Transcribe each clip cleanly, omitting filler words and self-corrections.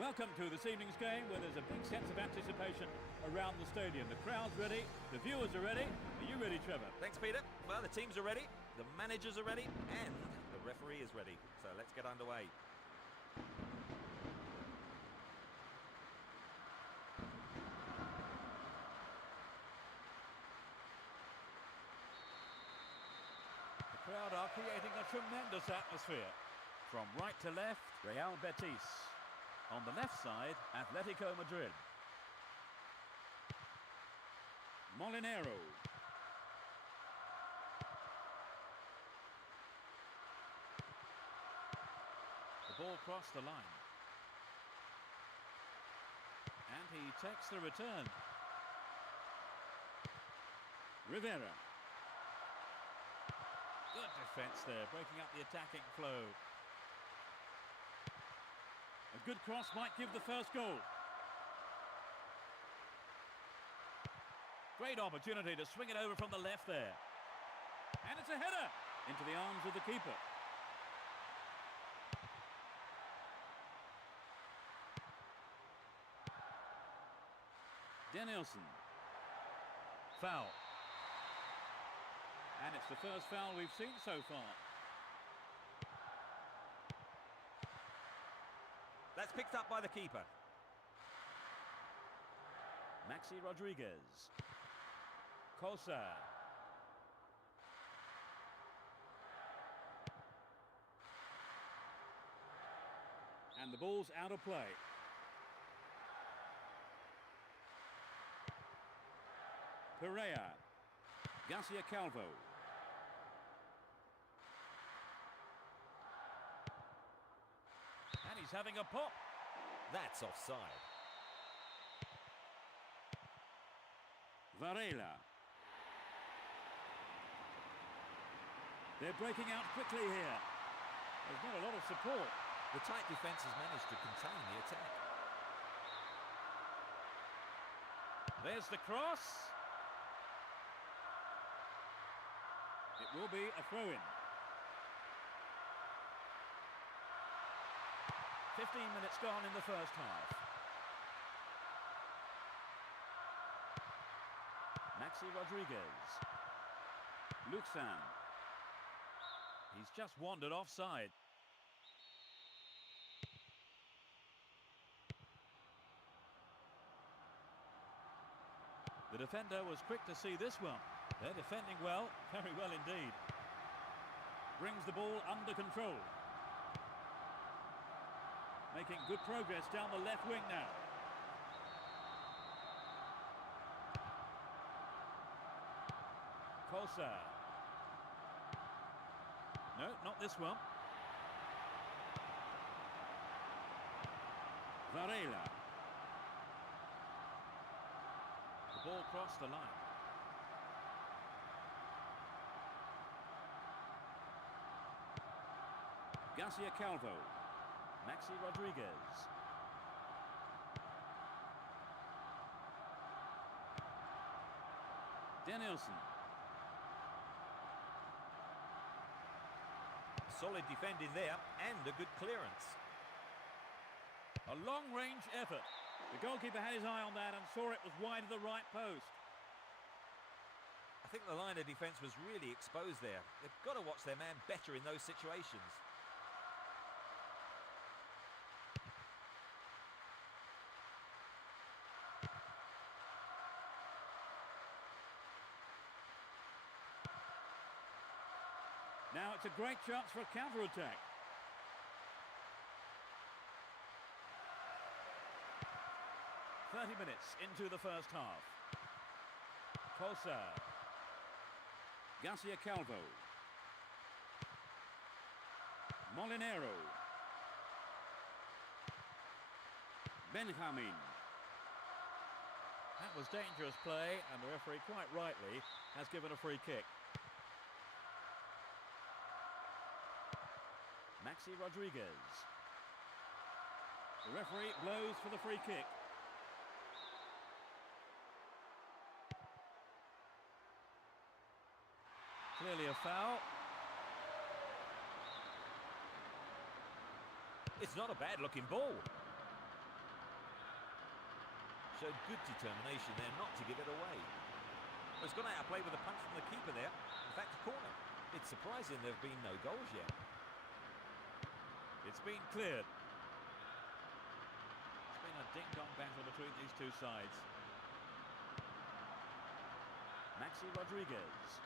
Welcome to this evening's game, where there's a big sense of anticipation around the stadium. The crowd's ready, the viewers are ready. Are you ready, Trevor? Thanks, Peter. Well, the teams are ready, the managers are ready, and the referee is ready. So let's get underway. The crowd are creating a tremendous atmosphere. From right to left, Real Betis. On the left side, Atletico Madrid. Molinero. The ball crossed the line. And he takes the return. Rivera. Good defence there, breaking up the attacking flow. A good cross might give the first goal. Great opportunity to swing it over from the left there. And it's a header into the arms of the keeper. Danielson. Foul. And it's the first foul we've seen so far. That's picked up by the keeper. Maxi Rodriguez. Cosa. And the ball's out of play. Pereira. Garcia Calvo. And he's having a pop. That's offside. Varela. They're breaking out quickly here. There's not a lot of support. The tight defence has managed to contain the attack. There's the cross. It will be a throw-in. 15 minutes gone in the first half. Maxi Rodriguez. Luxan. He's just wandered offside. The defender was quick to see this one. They're defending well, very well indeed. Brings the ball under control. Making good progress down the left wing now. Cosa. No, not this one. Varela. The ball crossed the line. Garcia Calvo. Maxi Rodriguez. Danielson. Solid defending there and a good clearance. A long-range effort. The goalkeeper had his eye on that and saw it was wide of the right post. I think the line of defence was really exposed there. They've got to watch their man better in those situations. Now it's a great chance for a counter-attack. Minutes into the first half. Cosa. Garcia Calvo. Molinero. Benjamin. That was dangerous play, and the referee quite rightly has given a free kick. Maxi Rodriguez. The referee blows for the free kick. Clearly a foul. It's not a bad-looking ball. Showed good determination there not to give it away. Well, it's gone out of play with a punch from the keeper there. In fact, a corner. It's surprising there have been no goals yet. It's been cleared. It's been a ding-dong battle between these two sides. Maxi Rodriguez.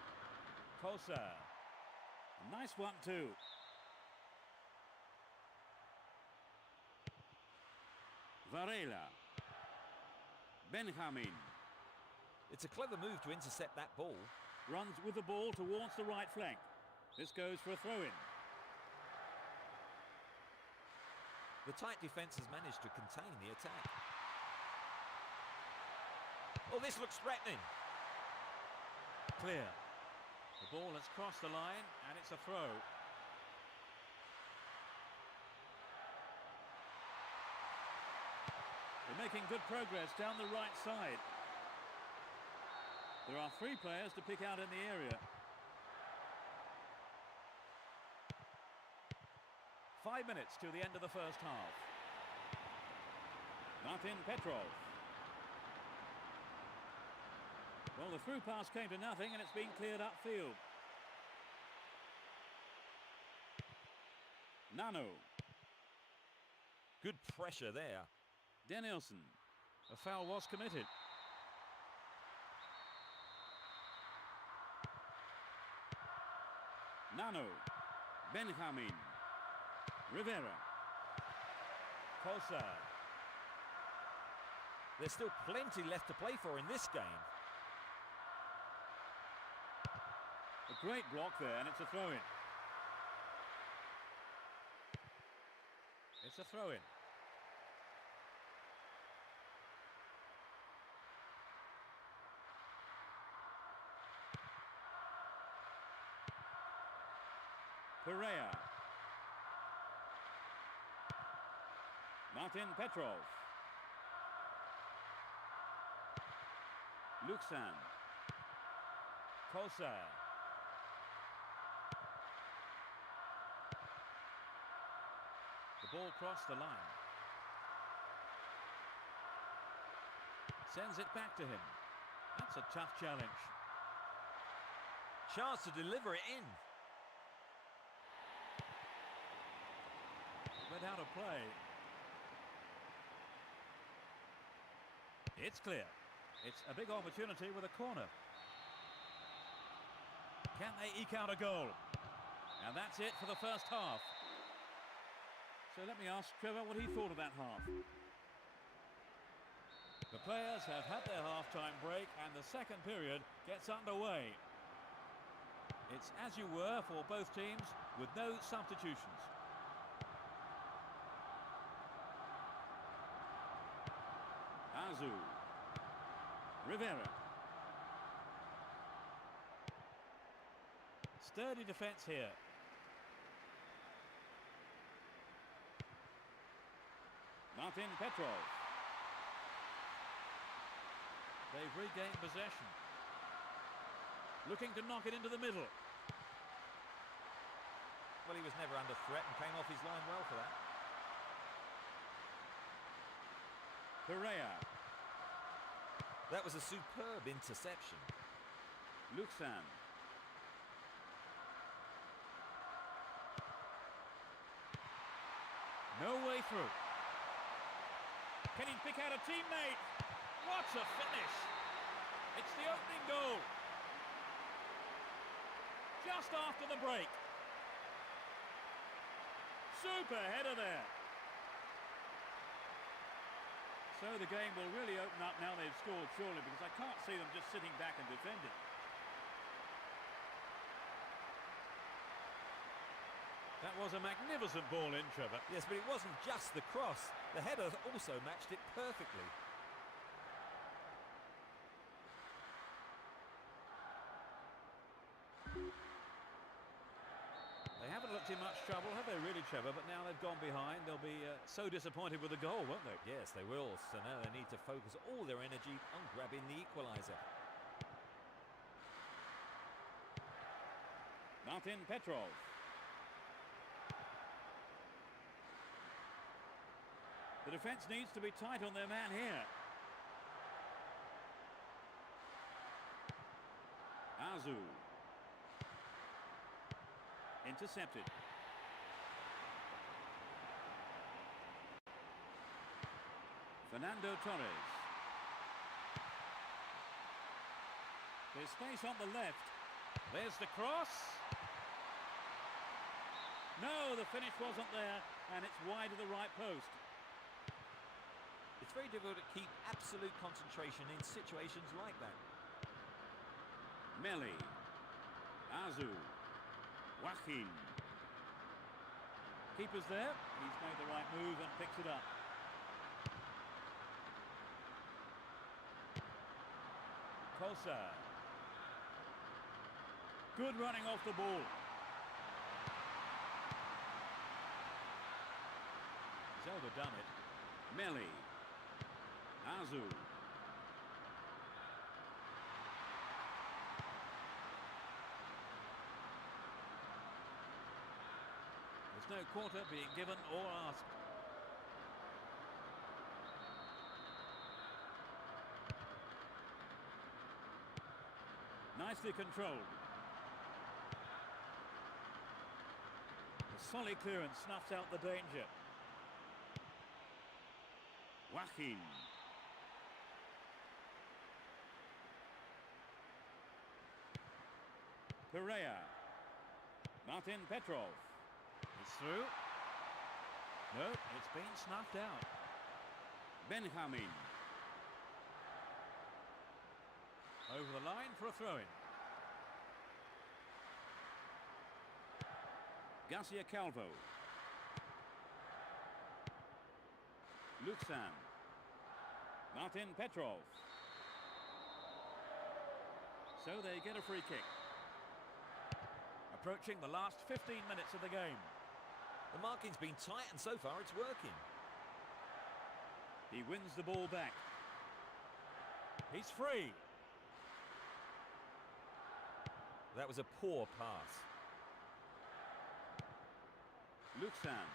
Cosa. Nice one too. Varela. Benjamin. It's a clever move to intercept that ball. Runs with the ball towards the right flank. This goes for a throw-in. The tight defence has managed to contain the attack. Oh, this looks threatening. Clear. The ball has crossed the line, and it's a throw. They're making good progress down the right side. There are 3 players to pick out in the area. 5 minutes to the end of the first half. Martin Petrov. Well, the through pass came to nothing, and it's been cleared upfield. Nano. Good pressure there. Danielson. A foul was committed. Nano. Benjamin. Rivera. Cosa. There's still plenty left to play for in this game. A great block there, and it's a throw-in. It's a throw-in. Pereira. Martin Petrov. Luxan. Cosa. The ball crossed the line. Sends it back to him. That's a tough challenge. Chance to deliver it in. Went out of play. It's clear. It's a big opportunity with a corner. Can they eke out a goal? And that's it for the first half. So let me ask Trevor what he thought of that half. The players have had their half-time break, and the second period gets underway. It's as you were for both teams, with no substitutions. Azu. Rivera. Sturdy defence here. Martin Petrov. They've regained possession. Looking to knock it into the middle. Well, he was never under threat and came off his line well for that. Pereira. That was a superb interception. Luxan. No way through. Can he pick out a teammate? What a finish! It's the opening goal. Just after the break. Super header there. So the game will really open up now they've scored, surely, because I can't see them just sitting back and defending. That was a magnificent ball in, Trevor. Yes, but it wasn't just the cross. The header also matched it perfectly. They haven't looked in much trouble, have they really, Trevor? But now they've gone behind. They'll be so disappointed with the goal, won't they? Yes, they will. So now they need to focus all their energy on grabbing the equaliser. Martin Petrov. The defence needs to be tight on their man here. Azu. Intercepted. Fernando Torres. There's space on the left. There's the cross. No, the finish wasn't there, and it's wide of the right post. It's very difficult to keep absolute concentration in situations like that. Meli. Azu. Joaquin. Keeper's there. He's made the right move and picks it up. Kosa. Good running off the ball. He's overdone it. Meli. Azu. There's no quarter being given or asked. Nicely controlled. A solid clearance snuffs out the danger. Joaquin. Pereira. Martin Petrov. It's through. No, it's been snuffed out. Benjamin. Over the line for a throw-in. Garcia Calvo. Luxan. Martin Petrov. So they get a free kick. Approaching the last 15 minutes of the game. The marking's been tight and so far it's working. He wins the ball back. He's free. That was a poor pass. Luxan.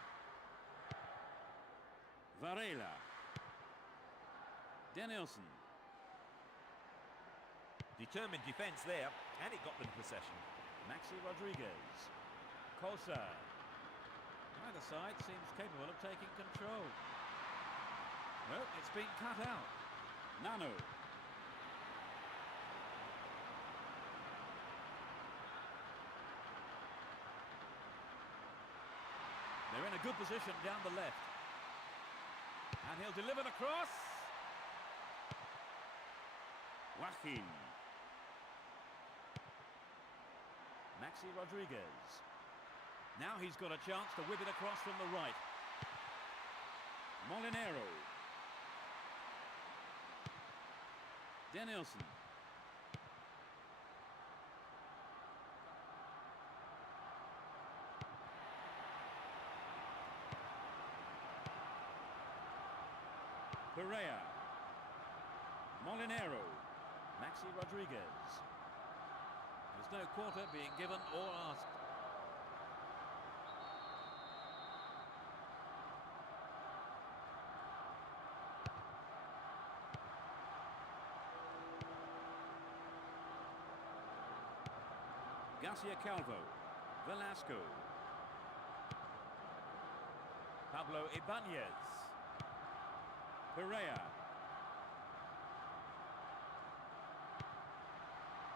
Varela. Danielson. Determined defence there, and it got them possession. Maxi Rodriguez. Kosa. Either side seems capable of taking control. No, it's been cut out. Nano. They're in a good position down the left. And he'll deliver the cross. Joaquin. Maxi Rodriguez. Now he's got a chance to whip it across from the right. Molinero. Danielson. Pereira. Molinero. Maxi Rodriguez. There's no quarter being given or asked. Garcia Calvo. Velasco. Pablo Ibanez. Pereira.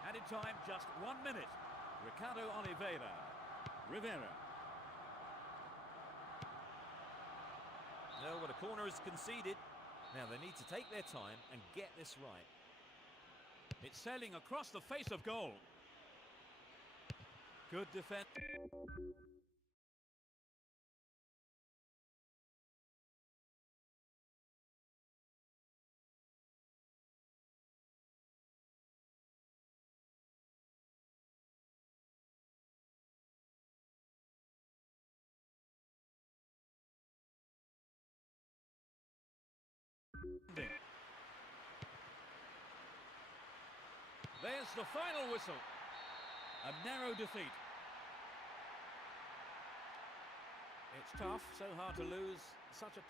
Added time just 1 minute. Ricardo Oliveira. Rivera. No, well, a corner is conceded. Now they need to take their time and get this right. It's sailing across the face of goal. Good defense. There's the final whistle. A narrow defeat. It's tough, so hard to lose such a...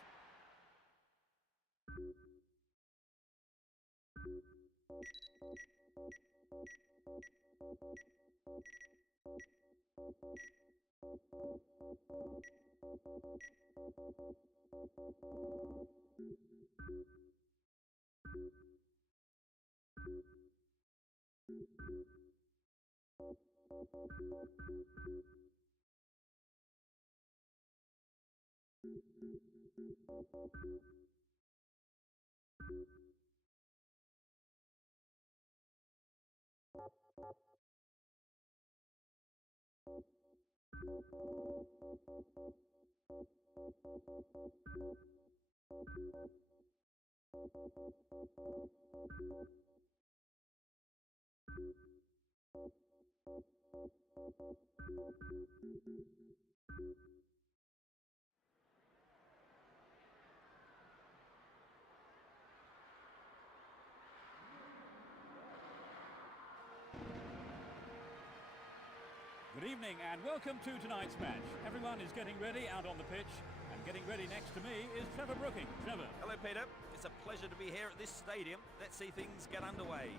Good evening and welcome to tonight's match. Everyone is getting ready out on the pitch, and getting ready next to me is Trevor Brooking. Trevor. Hello, Peter. It's a pleasure to be here at this stadium. Let's see things get underway.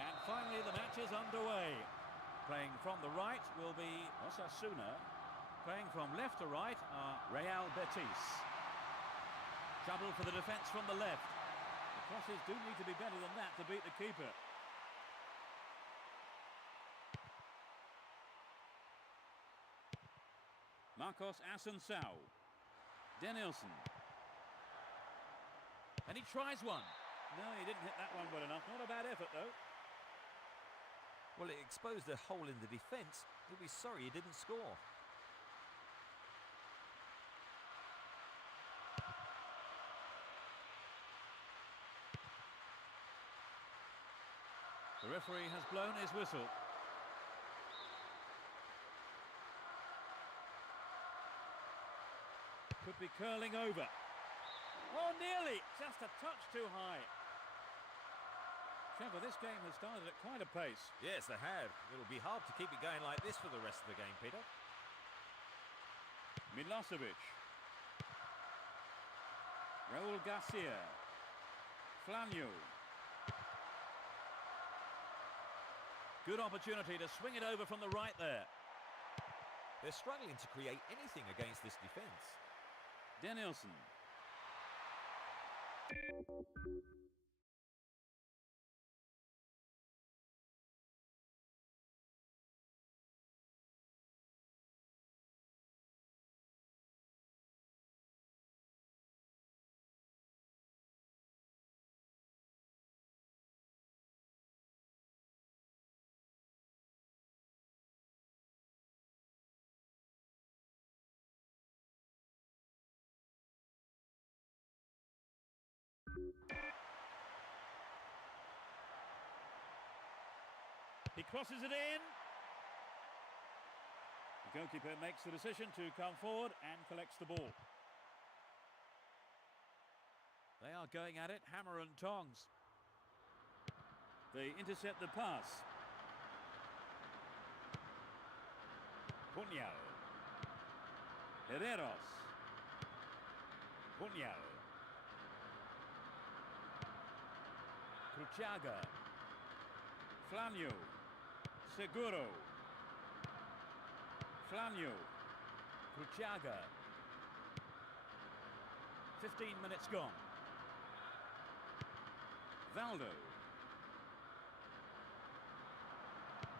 And finally the match is underway. Playing from the right will be Osasuna. Playing from left to right are Real Betis. Trouble for the defence from the left. The crosses do need to be better than that to beat the keeper. Marcos Assunção. Danielson. And he tries one. No, he didn't hit that one well enough. Not a bad effort, though. Well, it exposed a hole in the defence. He'll be sorry he didn't score. The referee has blown his whistle. Could be curling over. Oh, nearly! Just a touch too high. Trevor, this game has started at quite a pace. Yes, they have. It'll be hard to keep it going like this for the rest of the game, Peter. Milosevic. Raul Garcia. Flanio. Good opportunity to swing it over from the right there. They're struggling to create anything against this defence. Danielson. He crosses it in. The goalkeeper makes the decision to come forward and collects the ball. They are going at it, hammer and tongs. They intercept the pass. Puñal. Herreros. Puñal. Cruciaga. Flanio. Seguro. Flanio. Cruciaga. 15 minutes gone. Valdo.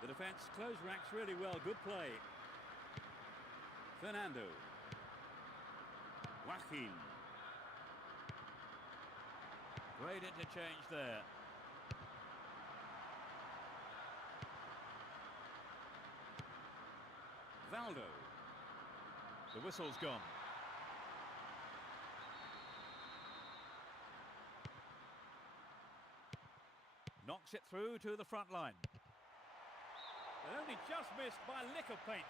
The defence close ranks really well. Good play. Fernando. Joaquin. Great interchange there. Valdo. The whistle's gone. Knocks it through to the front line. And only just missed by a lick of paint.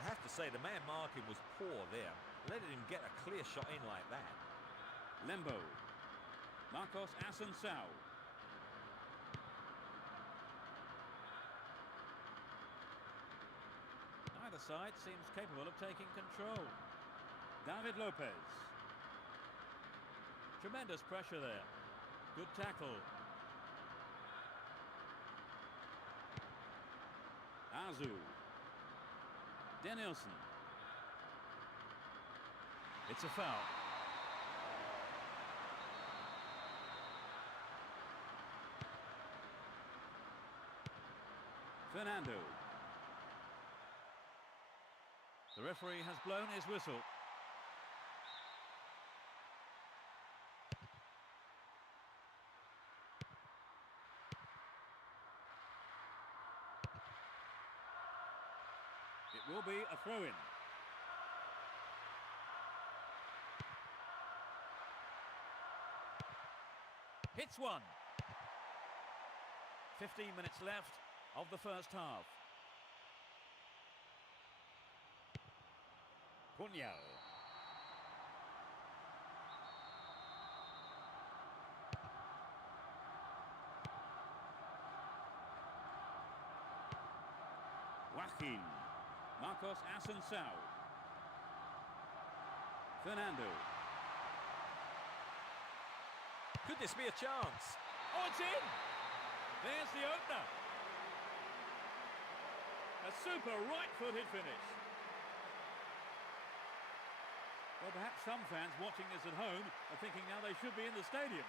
I have to say, the man marking was poor there. Letting him get a clear shot in like that. Lembo. Marcos Asensao. Neither side seems capable of taking control. David Lopez. Tremendous pressure there. Good tackle. Azu. Danielson. It's a foul. Fernando. The referee has blown his whistle. It will be a throw-in. Hits one. 15 minutes left of the first half. Punyal. Joaquin. Marcos Asensao. Fernando. Could this be a chance? Oh, it's in! There's the opener. A super right-footed finish. Well, perhaps some fans watching this at home are thinking now they should be in the stadium.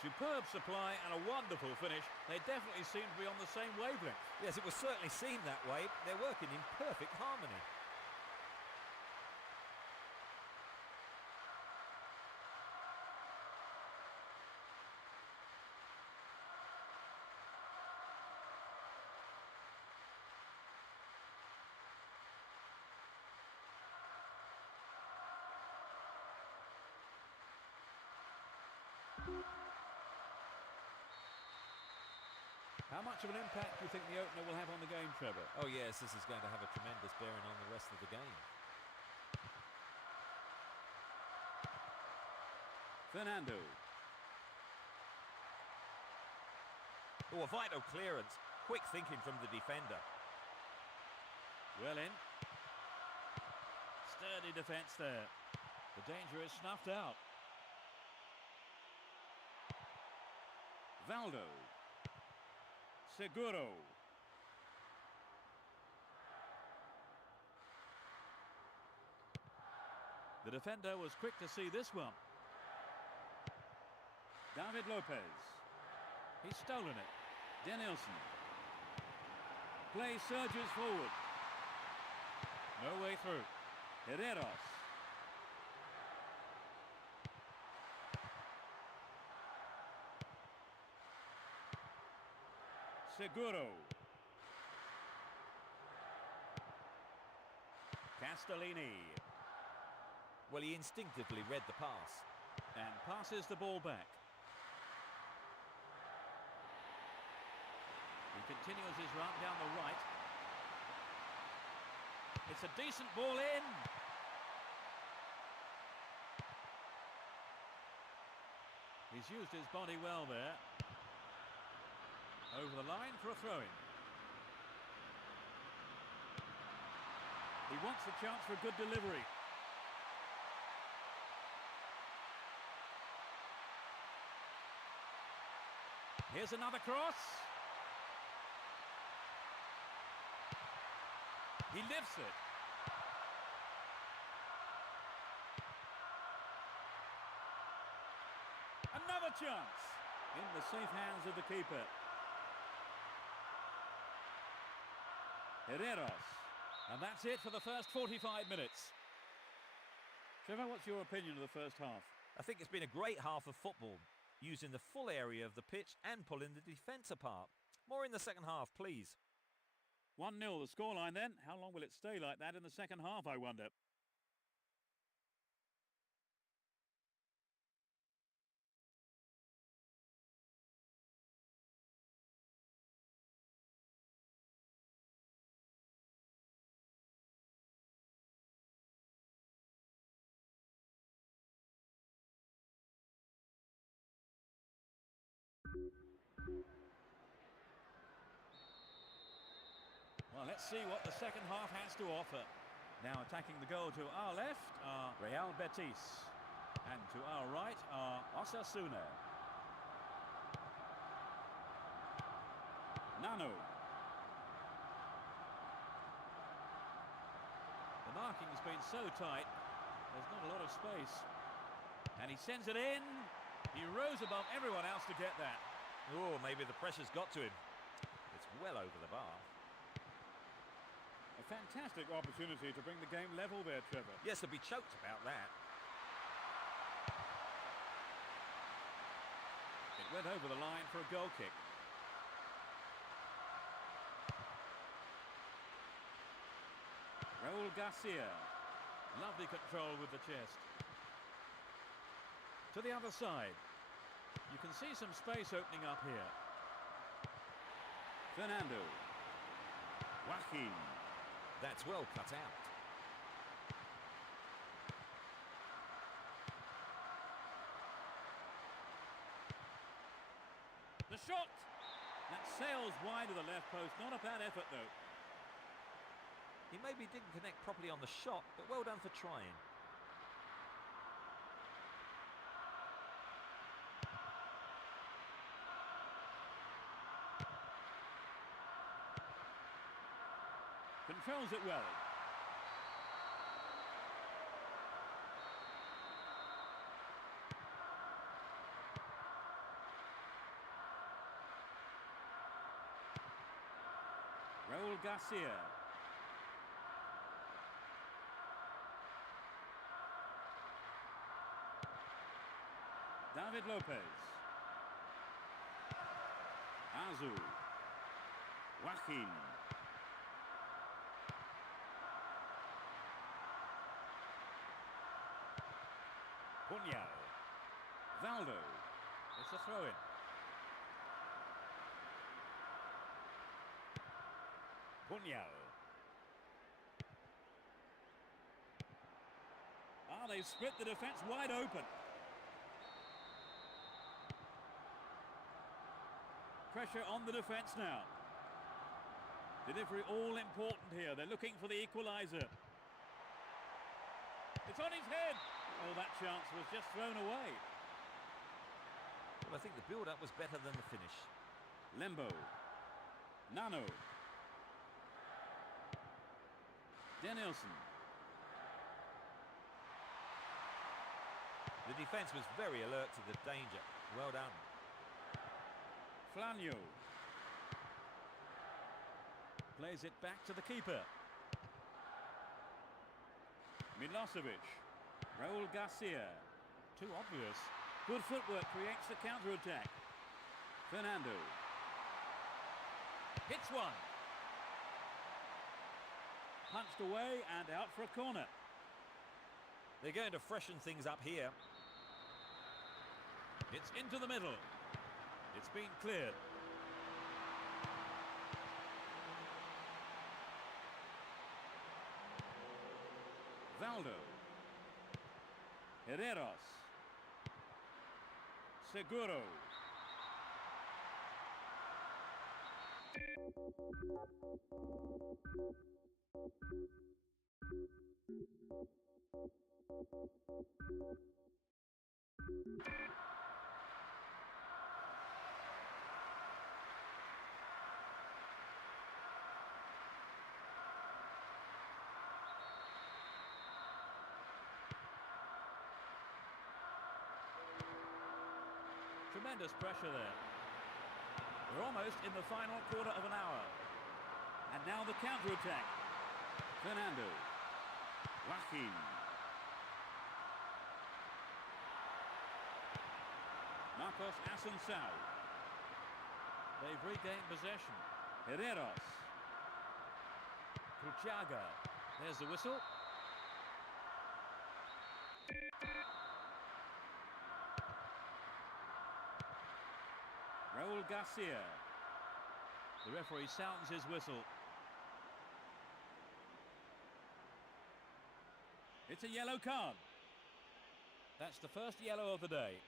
Superb supply and a wonderful finish. They definitely seem to be on the same wavelength. Yes, it was certainly seen that way. They're working in perfect harmony. How much of an impact do you think the opener will have on the game, Trevor? Oh yes, this is going to have a tremendous bearing on the rest of the game. Fernando. Oh, a vital clearance. Quick thinking from the defender. Well in. Sturdy defence there. The danger is snuffed out. Valdo. Seguro. The defender was quick to see this one. David Lopez. He's stolen it. Danielson. Play surges forward. No way through. Herreros. Seguro. Castellini. Well, he instinctively read the pass. And passes the ball back. He continues his run down the right. It's a decent ball in. He's used his body well there. Over the line for a throw-in. He wants the chance for a good delivery. Here's another cross. He lifts it. Another chance. In the safe hands of the keeper. Herreros. And that's it for the first 45 minutes. Trevor, what's your opinion of the first half? I think it's been a great half of football, using the full area of the pitch and pulling the defence apart. More in the second half, please. 1-0 the scoreline then. How long will it stay like that in the second half, I wonder? Well, let's see what the second half has to offer. Now attacking the goal to our left are Real Betis. And to our right are Osasuna. Nano. The marking's been so tight, there's not a lot of space. And he sends it in. He rose above everyone else to get that. Oh, maybe the pressure's got to him. It's well over the bar. A fantastic opportunity to bring the game level there, Trevor. Yes, they'll be choked about that. It went over the line for a goal kick. Raul Garcia. Lovely control with the chest. To the other side. You can see some space opening up here. Fernando. Joaquin. That's well cut out. The shot! That sails wide of the left post. Not a bad effort, though. He maybe didn't connect properly on the shot, but well done for trying. Controls it well. Raul Garcia. David Lopez. Azu. Joaquin. Punyal. Valdo. It's a throw-in. Punyal. They've split the defence wide open. Pressure on the defence now. Delivery all important here. They're looking for the equaliser. It's on his head. Oh, that chance was just thrown away. Well, I think the build-up was better than the finish. Lembo. Nano. Danielson. The defence was very alert to the danger. Well done. Flanio. Plays it back to the keeper. Milosevic. Raul Garcia. Too obvious. Good footwork creates the counter-attack. Fernando. Hits one. Punched away and out for a corner. They're going to freshen things up here. It's into the middle. It's been cleared. Valdo. Herreros. Seguro. Tremendous pressure there. We're almost in the final quarter of an hour. And now the counter-attack. Fernando. Joaquin. Marcos Assunção. They've regained possession. Herreros. Cruciaga. There's the whistle. Raul Garcia. The referee sounds his whistle. It's a yellow card. That's the first yellow of the day.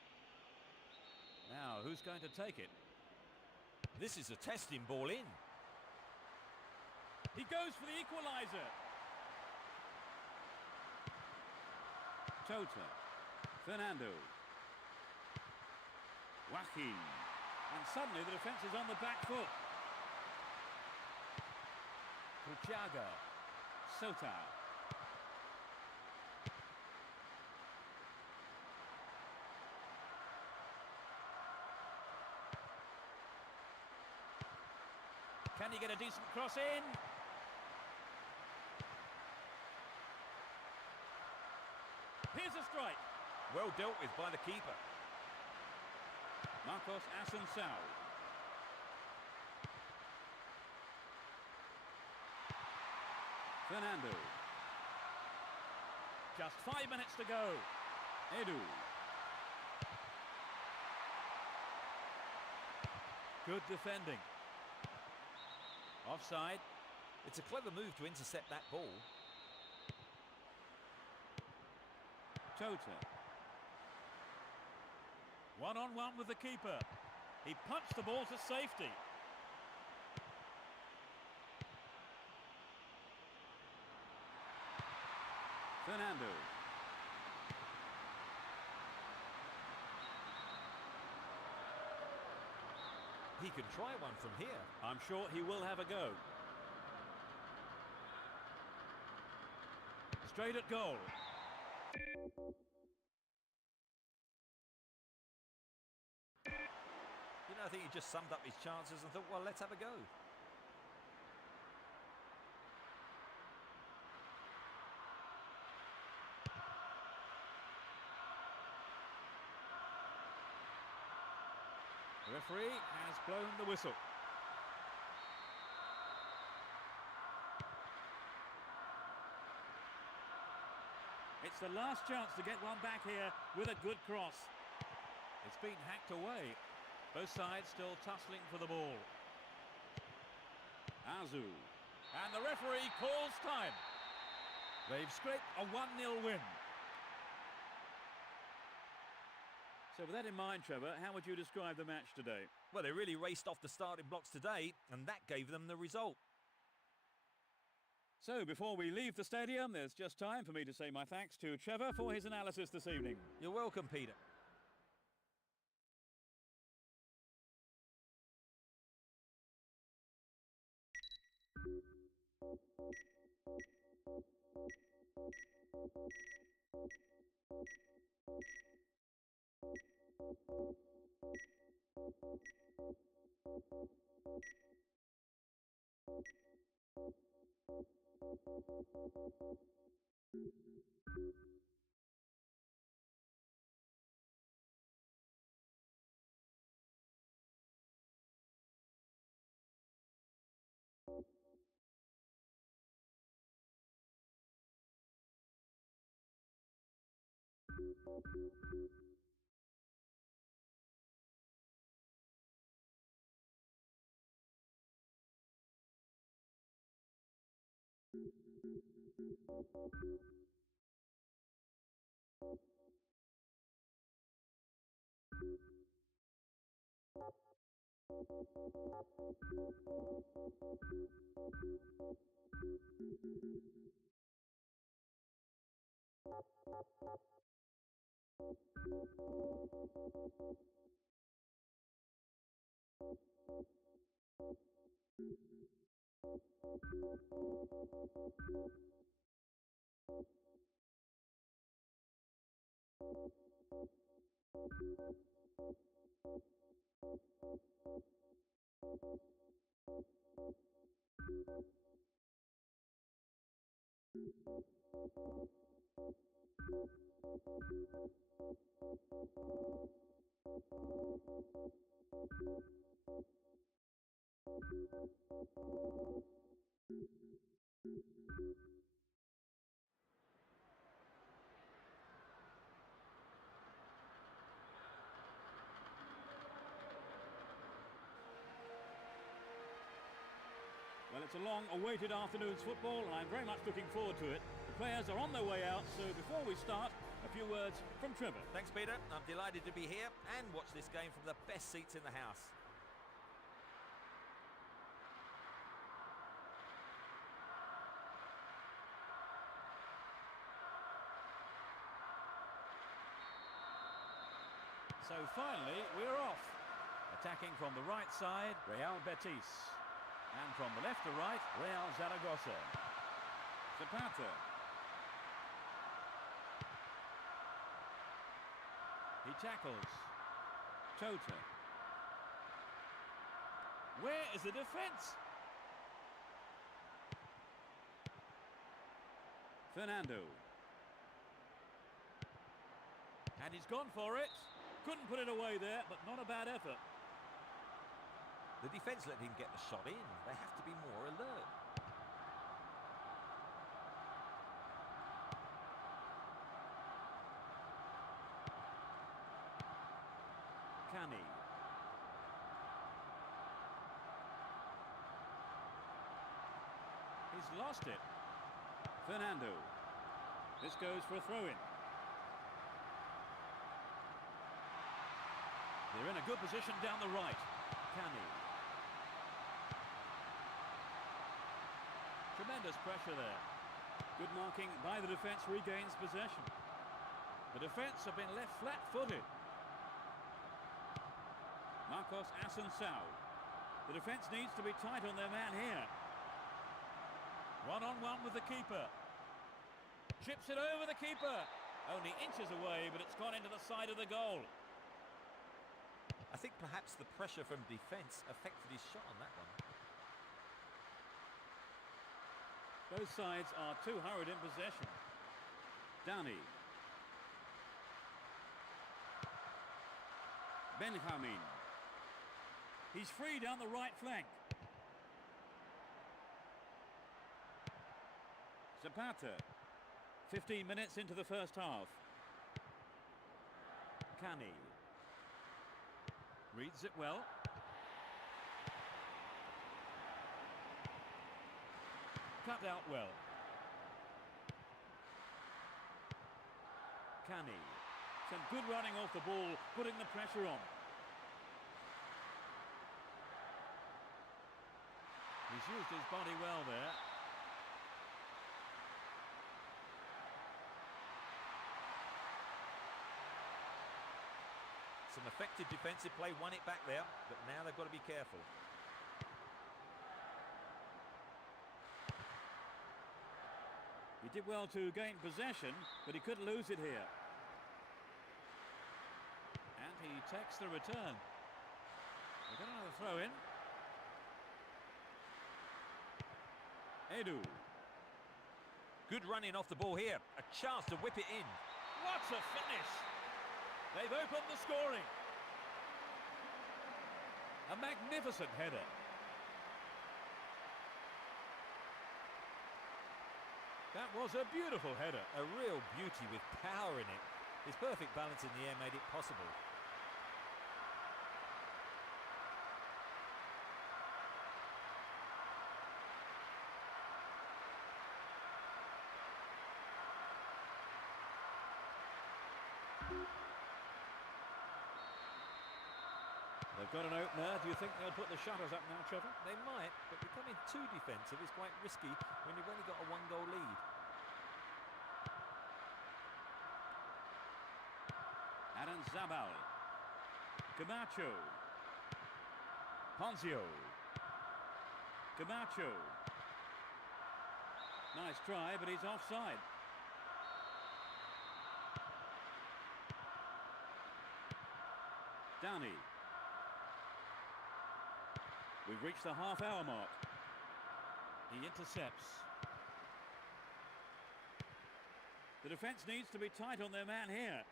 Now, who's going to take it? This is a testing ball in. He goes for the equaliser. Tota. Fernando. Joaquin. And suddenly the defence is on the back foot. Cruciaga. Sota. Can he get a decent cross in? Here's a strike. Well dealt with by the keeper. Marcos Assunção. Fernando. Just 5 minutes to go. Edu. Good defending. Offside. It's a clever move to intercept that ball. Tota. One-on-one with the keeper. He punched the ball to safety. Fernando. He can try one from here. I'm sure he will have a go. Straight at goal. You know, I think he just summed up his chances and thought, well, let's have a go. The referee has blown the whistle. It's the last chance to get one back here with a good cross. It's been hacked away. Both sides still tussling for the ball. Azu. And the referee calls time. They've scraped a 1-0 win. So with that in mind, Trevor, how would you describe the match today? Well, they really raced off the starting blocks today, and that gave them the result. So before we leave the stadium, there's just time for me to say my thanks to Trevor for his analysis this evening. You're welcome, Peter. Well, it's a long-awaited afternoon's football, and I'm very much looking forward to it. The players are on their way out, so before we start, a few words from Trevor. Thanks, Peter. I'm delighted to be here and watch this game from the best seats in the house. So finally, we're off. Attacking from the right side, Real Betis. And from the left to right, Real Zaragoza. Zapata. He tackles. Tota. Where is the defence? Fernando. And he's gone for it. Couldn't put it away there, but not a bad effort. The defence let him get the shot in. They have to be more alert. Clancy. He's lost it. Fernando. This goes for a throw-in. They're in a good position down the right. Clancy. Tremendous pressure there. Good marking by the defence, regains possession. The defence have been left flat-footed. Marcos Asensio. The defence needs to be tight on their man here. One-on-one with the keeper. Chips it over the keeper. Only inches away, but it's gone into the side of the goal. I think perhaps the pressure from defence affected his shot on that one. Both sides are too hurried in possession. Dani. Benjamin. He's free down the right flank. Zapata. 15 minutes into the first half. Clancy. Reads it well. Cut out well. Clancy. Some good running off the ball, putting the pressure on. He's used his body well there. Some effective defensive play, won it back there, but now they've got to be careful. He did well to gain possession, but he could lose it here. And he takes the return. We've got another throw in. Edu. Good running off the ball here. A chance to whip it in. What a finish! They've opened the scoring. A magnificent header. That was a beautiful header. A real beauty with power in it. His perfect balance in the air made it possible. They've got an opener. Do you think they'll put the shutters up now, Trevor? They might, but becoming too defensive is quite risky when you've only got a one-goal lead. Aranzabal. Camacho. Ponzio. Camacho. Nice try, but he's offside. Dani. We've reached the half-hour mark. He intercepts. The defence needs to be tight on their man here.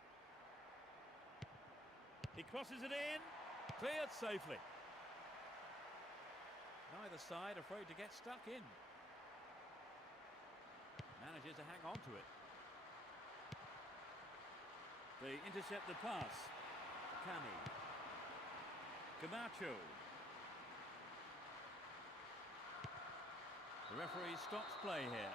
He crosses it in. Cleared safely. Neither side afraid to get stuck in. Manages to hang on to it. They intercept the pass. Cani. Camacho. The referee stops play here.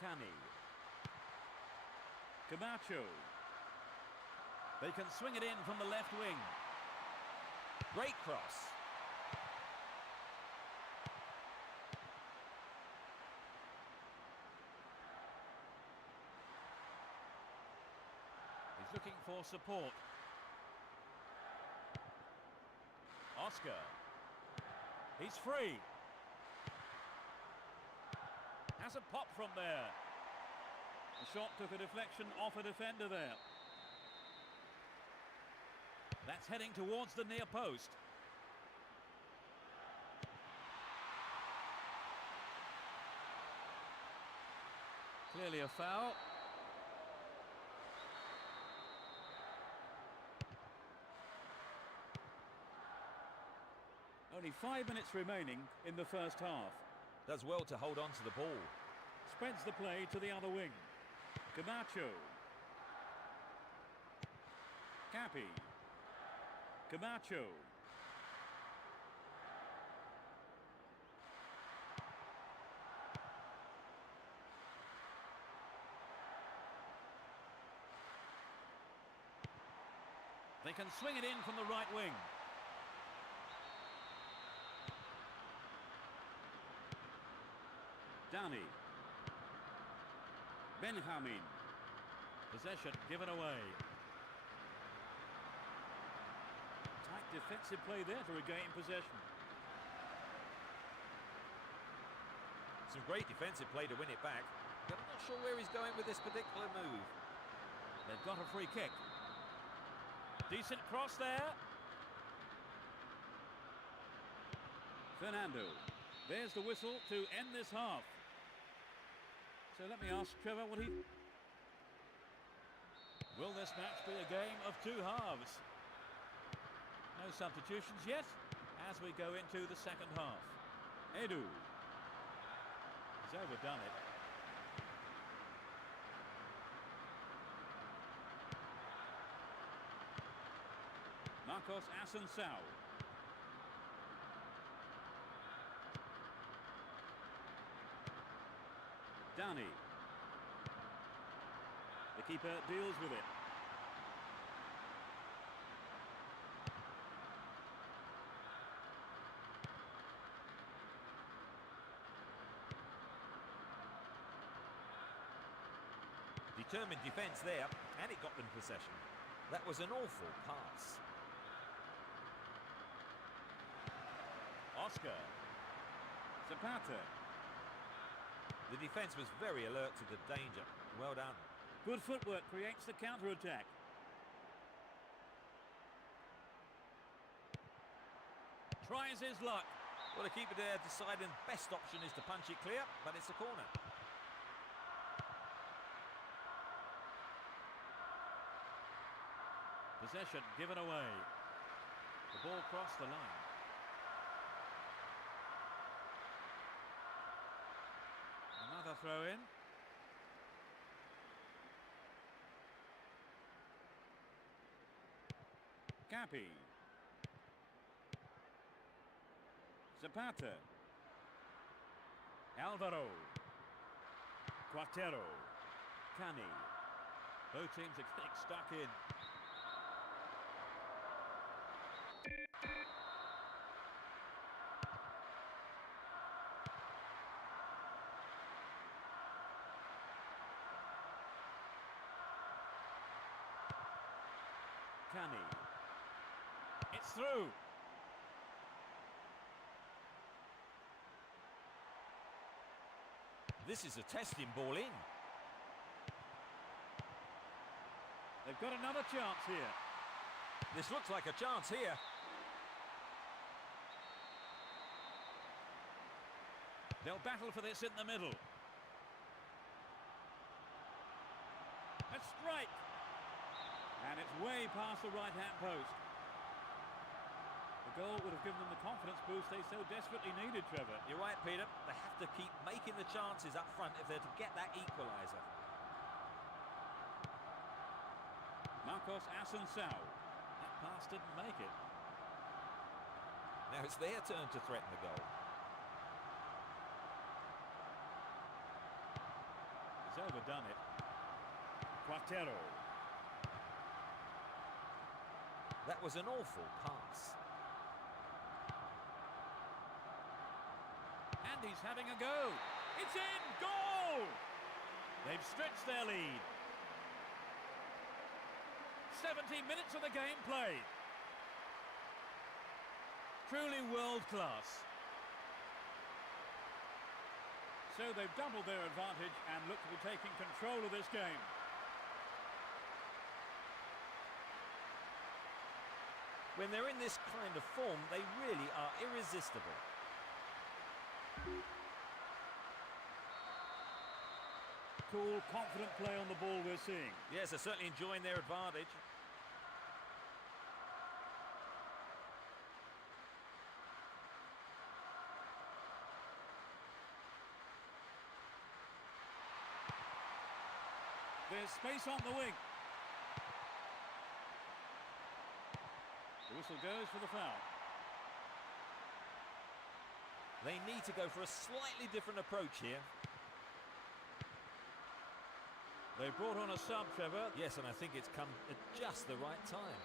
Cani. Camacho. They can swing it in from the left wing. Great cross. He's looking for support. Oscar. He's free. Has a pop from there. The shot took a deflection off a defender there. That's heading towards the near post. Clearly a foul. Only 5 minutes remaining in the first half. Does well to hold on to the ball. Spreads the play to the other wing. Camacho. Capi. Camacho. They can swing it in from the right wing. Dani. Benjamin. Possession given away. Tight defensive play there to regain possession. Some great defensive play to win it back. But I'm not sure where he's going with this particular move. They've got a free kick. Decent cross there. Fernando. There's the whistle to end this half. So let me ask Trevor what he... Will this match be a game of two halves? No substitutions yet as we go into the second half. Edu. He's overdone it. Marcos Assunção. Dani. The keeper deals with it. Determined defence there, and it got them possession. That was an awful pass. Oscar. Zapata. The defence was very alert to the danger. Well done. Good footwork creates the counter-attack. Tries his luck. Well, the keeper there deciding the best option is to punch it clear, but it's a corner. Possession given away. The ball crossed the line. Another throw in. Capi. Zapata. Alvaro. Quatero. Cani. Both teams are getting stuck in. Cani. It's through. This is a testing ball in. They've got another chance here. This looks like a chance here. They'll battle for this in the middle. A strike! And it's way past the right-hand post. The goal would have given them the confidence boost they so desperately needed, Trevor. You're right, Peter. They have to keep making the chances up front if they're to get that equaliser. Marcos Asensio. That pass didn't make it. Now it's their turn to threaten the goal. He's overdone it. Quatero. That was an awful pass. And he's having a go. It's in! Goal! They've stretched their lead. 70 minutes of the game played. Truly world class. So they've doubled their advantage and look to be taking control of this game. When they're in this kind of form, they really are irresistible. Cool, confident play on the ball we're seeing. Yes, they're certainly enjoying their advantage. There's space on the wing. The whistle goes for the foul. They need to go for a slightly different approach here. They brought on a sub, Trevor. Yes, and I think it's come at just the right time.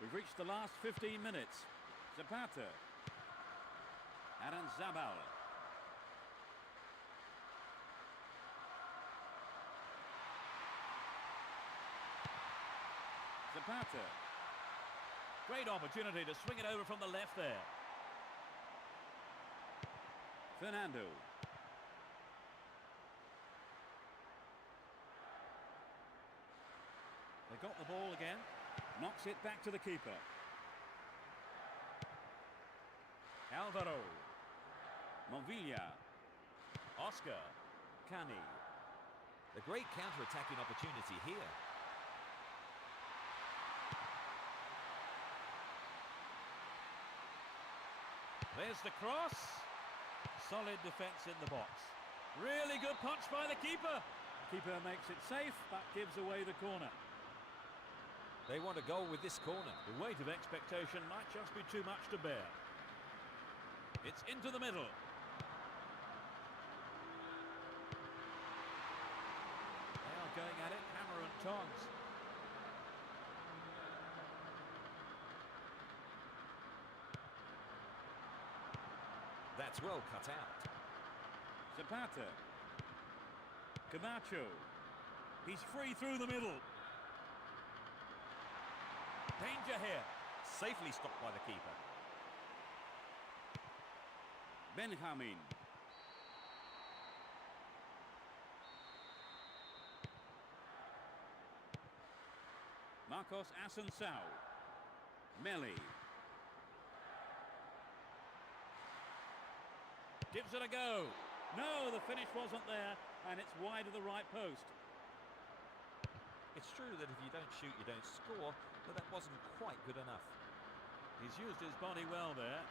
We've reached the last 15 minutes. Zapata. Aranzabal. Zapata. Great opportunity to swing it over from the left there. Fernando. They got the ball again. Knocks it back to the keeper. Alvaro. Monvilla. Oscar. Cani. A great counter-attacking opportunity here. There's the cross. Solid defence in the box. Really good punch by the keeper. The keeper makes it safe, but gives away the corner. They want a goal with this corner. The weight of expectation might just be too much to bear. It's into the middle. They are going at it, hammer and tongs. That's well cut out. Zapata. Camacho. He's free through the middle. Danger here. Safely stopped by the keeper. Benjamin. Marcos Asensio. Melli. Gives it a go. No, the finish wasn't there, and it's wide of the right post. It's true that if you don't shoot, you don't score, but that wasn't quite good enough. He's used his body well there.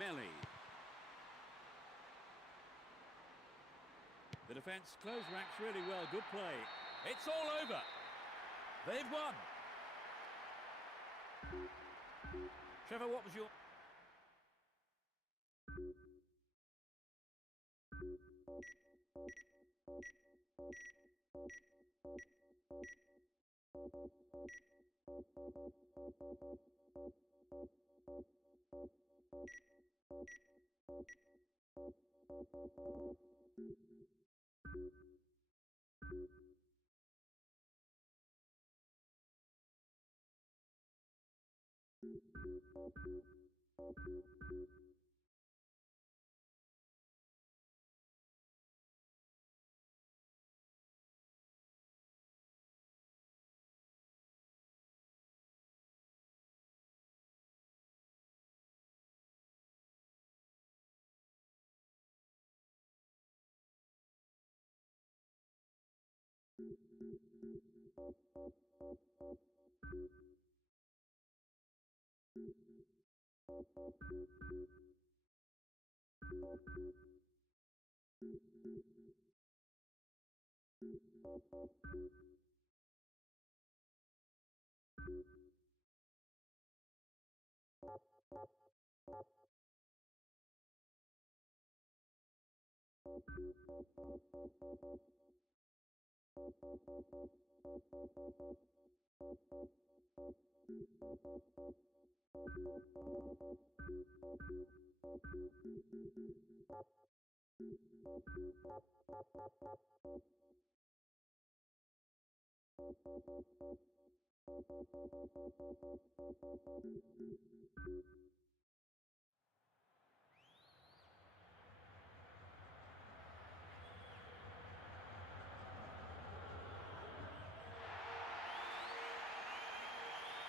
Melli. The defence close ranks really well. Good play. It's all over. They've won. Trevor, what was your...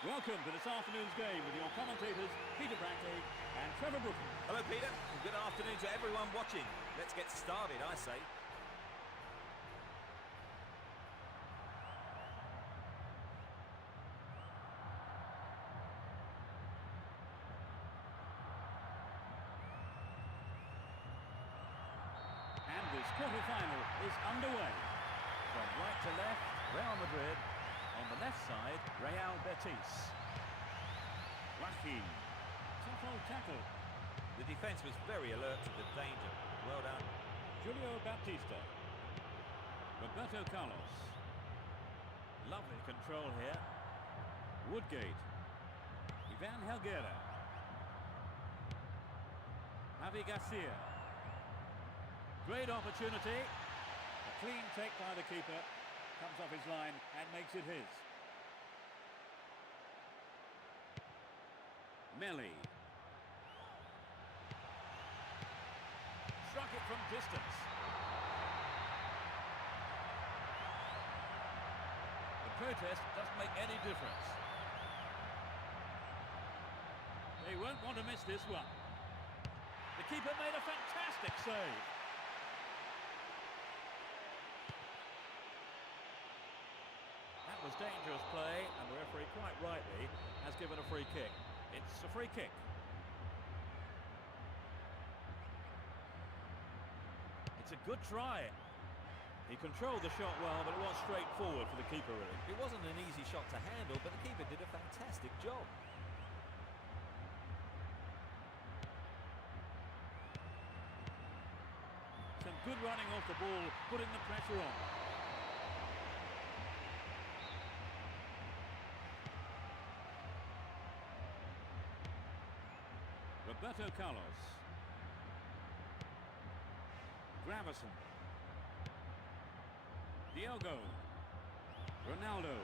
Welcome to this afternoon's game with your commentators, Peter Brackley and Trevor Brooking. Hello, Peter. And good afternoon to everyone watching. Let's get started, I say. And this quarter-final is underway. From right to left, Real Madrid. On the left side, Real Betis. Joaquin. Tough old tackle. The defence was very alert to the danger. Well done. Julio Baptista. Roberto Carlos. Lovely control here. Woodgate. Ivan Helguera. Javi Garcia. Great opportunity. A clean take by the keeper. Comes off his line and makes it his. Melli. Struck it from distance. The protest doesn't make any difference. They won't want to miss this one. The keeper made a fantastic save. That was dangerous play, and the referee quite rightly has given a free kick. It's a free kick. It's a good try. He controlled the shot well, but it was straightforward for the keeper, really. It wasn't an easy shot to handle, but the keeper did a fantastic job. Some good running off the ball, putting the pressure on. Roberto Carlos. Gravison. Diogo. Ronaldo.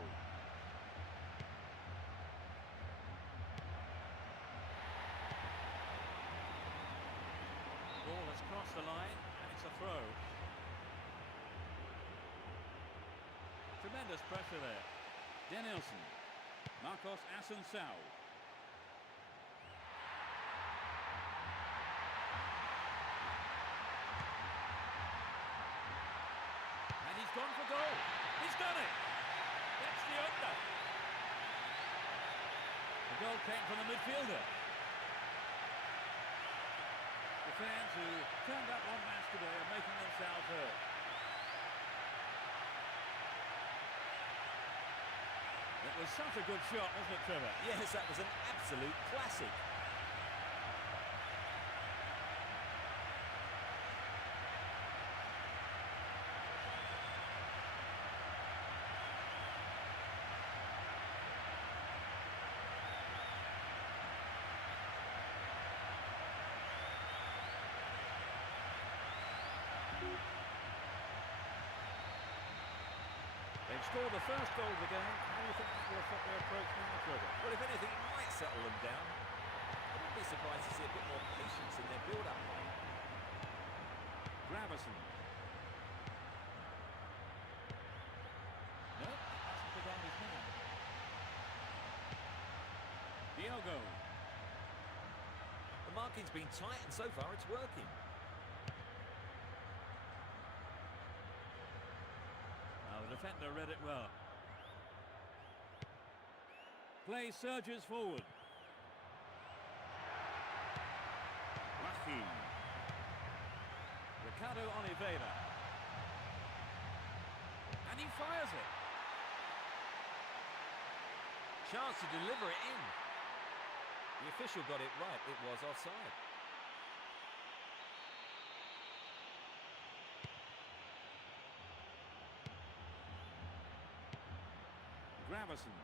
Ball has crossed the line and it's a throw. Tremendous pressure there. Denilson. Marcos Assunção. Gone for goal. He's done it. That's the opener. The goal came from the midfielder. The fans who turned up en masse today are making themselves heard. It was such a good shot, wasn't it, Trevor? Yes, that was an absolute classic. They've scored the first goal of the game. How do you think that will affect their approach now, Trevor? Well, if anything, it might settle them down. It'll be surprised to see a bit more patience in their build-up play. Gravison. No, hasn't begun his man. Diogo. The marking's been tight, and so far it's working. Now the defender read it well. Play surges forward. Rahim. Ricardo Oliveira. And he fires it. Chance to deliver it in. The official got it right. It was offside. Gravison.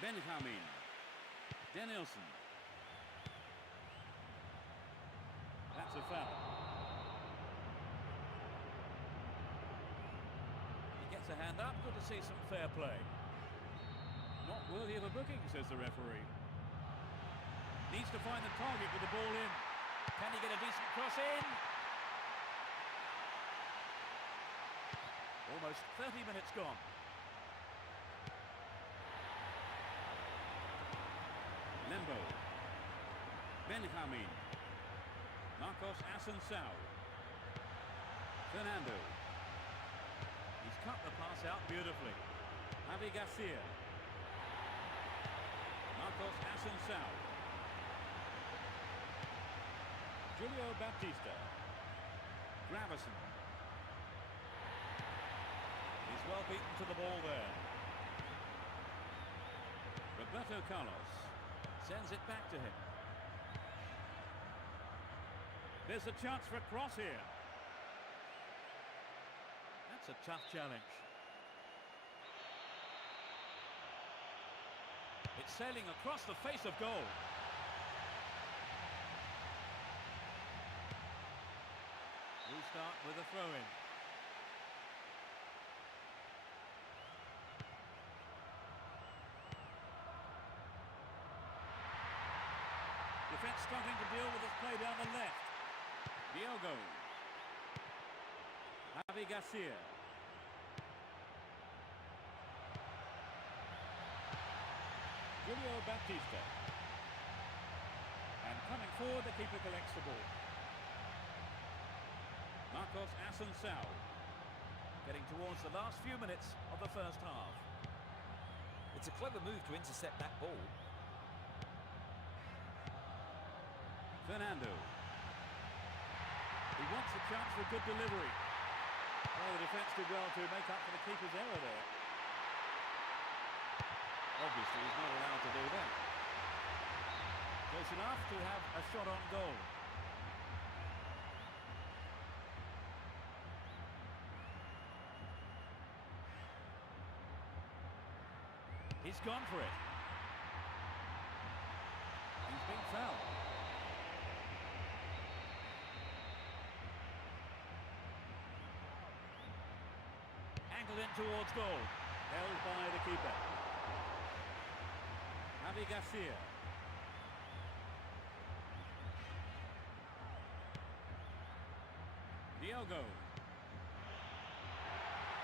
Benjamin. Danielson. That's a foul. He gets a hand up. Good to see some fair play. Not worthy of a booking, says the referee. Needs to find the target with the ball in. Can he get a decent cross in? Almost 30 minutes gone. Lembo. Benjamin. Marcos Asensio. Fernando. He's cut the pass out beautifully. Javi Garcia. Marcos Asensio. Julio Baptista. Gravison. He's well beaten to the ball there. Roberto Carlos sends it back to him. There's a chance for a cross here. That's a tough challenge. It's sailing across the face of goal. We start with a throw-in. Defence struggling to deal with this play down the left. Diogo. Javi Garcia. Julio Baptista. And coming forward, the keeper collects the ball. Marcos Asensio. Getting towards the last few minutes of the first half. It's a clever move to intercept that ball. Fernando. He wants a chance for a good delivery. Well, the defence did well to make up for the keeper's error there. Obviously, he's not allowed to do that. Close enough to have a shot on goal. He's gone for it. He's been fouled. Angled in towards goal. Held by the keeper. Javi Garcia. Diogo.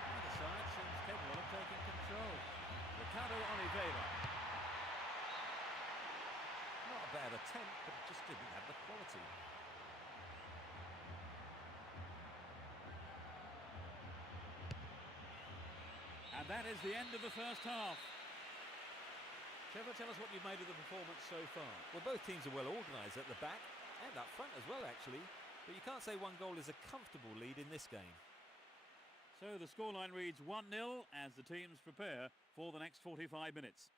Either side seems capable of taking control. Ricardo Oliveira. Not a bad attempt, but it just didn't have the quality. And that is the end of the first half. Trevor, tell us what you've made of the performance so far. Well, both teams are well organised at the back and up front as well, actually. But you can't say one goal is a comfortable lead in this game. So the scoreline reads 1-0 as the teams prepare for the next 45 minutes.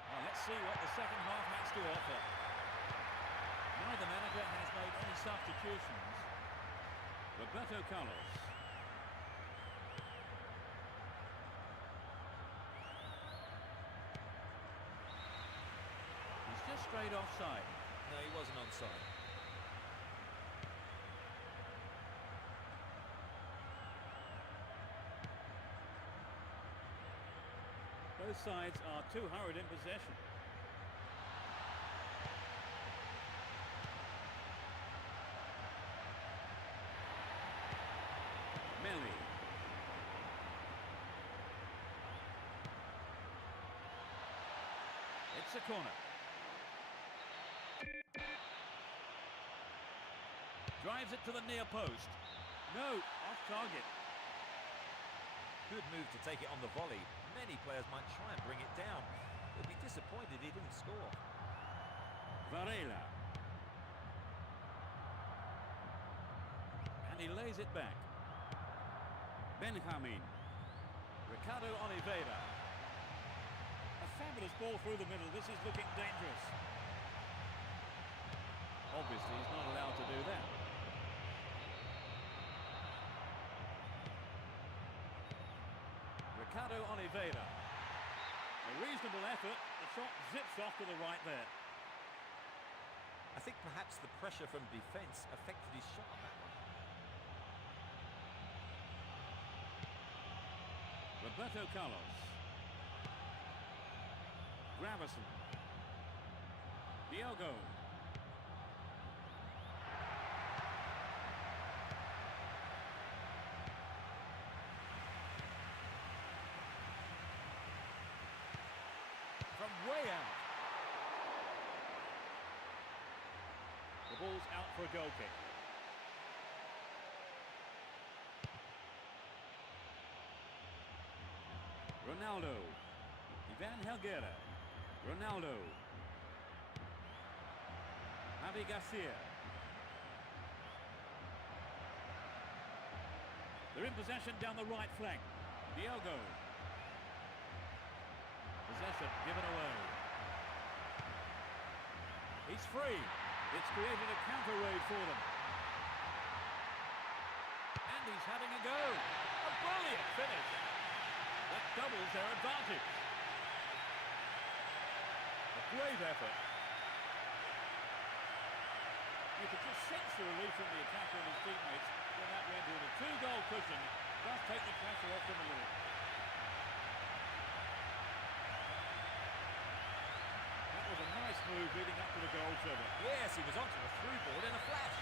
Well, let's see what the second half has to offer. Neither manager has made any substitutions. Roberto Carlos. He's just straight offside. No, he wasn't onside. Both sides are too hurried in possession. Melli. It's a corner. Drives it to the near post. No, off target. Good move to take it on the volley. Many players might try and bring it down. They'll be disappointed he didn't score. Varela. And he lays it back. Benjamin. Ricardo Oliveira. A fabulous ball through the middle. This is looking dangerous. Obviously, he's not allowed to do that. Ricardo Oliveira. A reasonable effort. The shot zips off to the right there. I think perhaps the pressure from defence affected his shot on that one. Roberto Carlos. Gravison. Diogo. From way out. The ball's out for a goal kick. Ronaldo. Ivan Helguera. Ronaldo. Javi Garcia. They're in possession down the right flank. Diogo. Possession given away. He's free. It's created a counter raid for them. And he's having a go. A brilliant finish. That doubles their advantage. A great effort. You could just sense the relief from the attacker and his teammates when that went in. A two-goal cushion does take the pressure off them a little. That was a nice move leading up to the goal, Trevor. Yes, he was onto the through ball in a flash.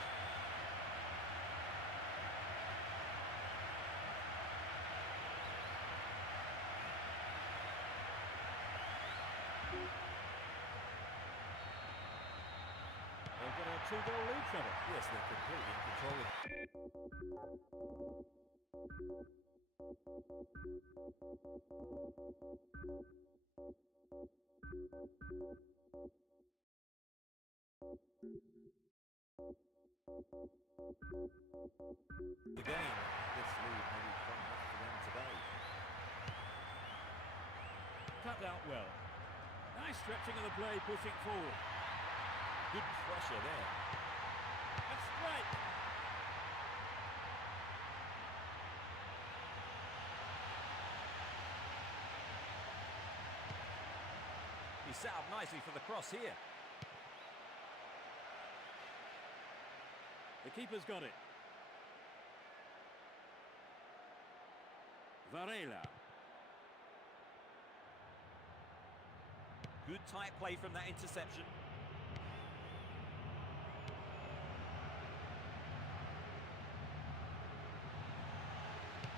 They've got a two-goal lead, Trevor. Yes, they're completely in control of the game. This lead maybe quite enough for them today. Cut out well. Nice stretching of the play, pushing forward. Good pressure there. A strike. He set up nicely for the cross here. The keeper's got it. Varela. Good tight play from that interception.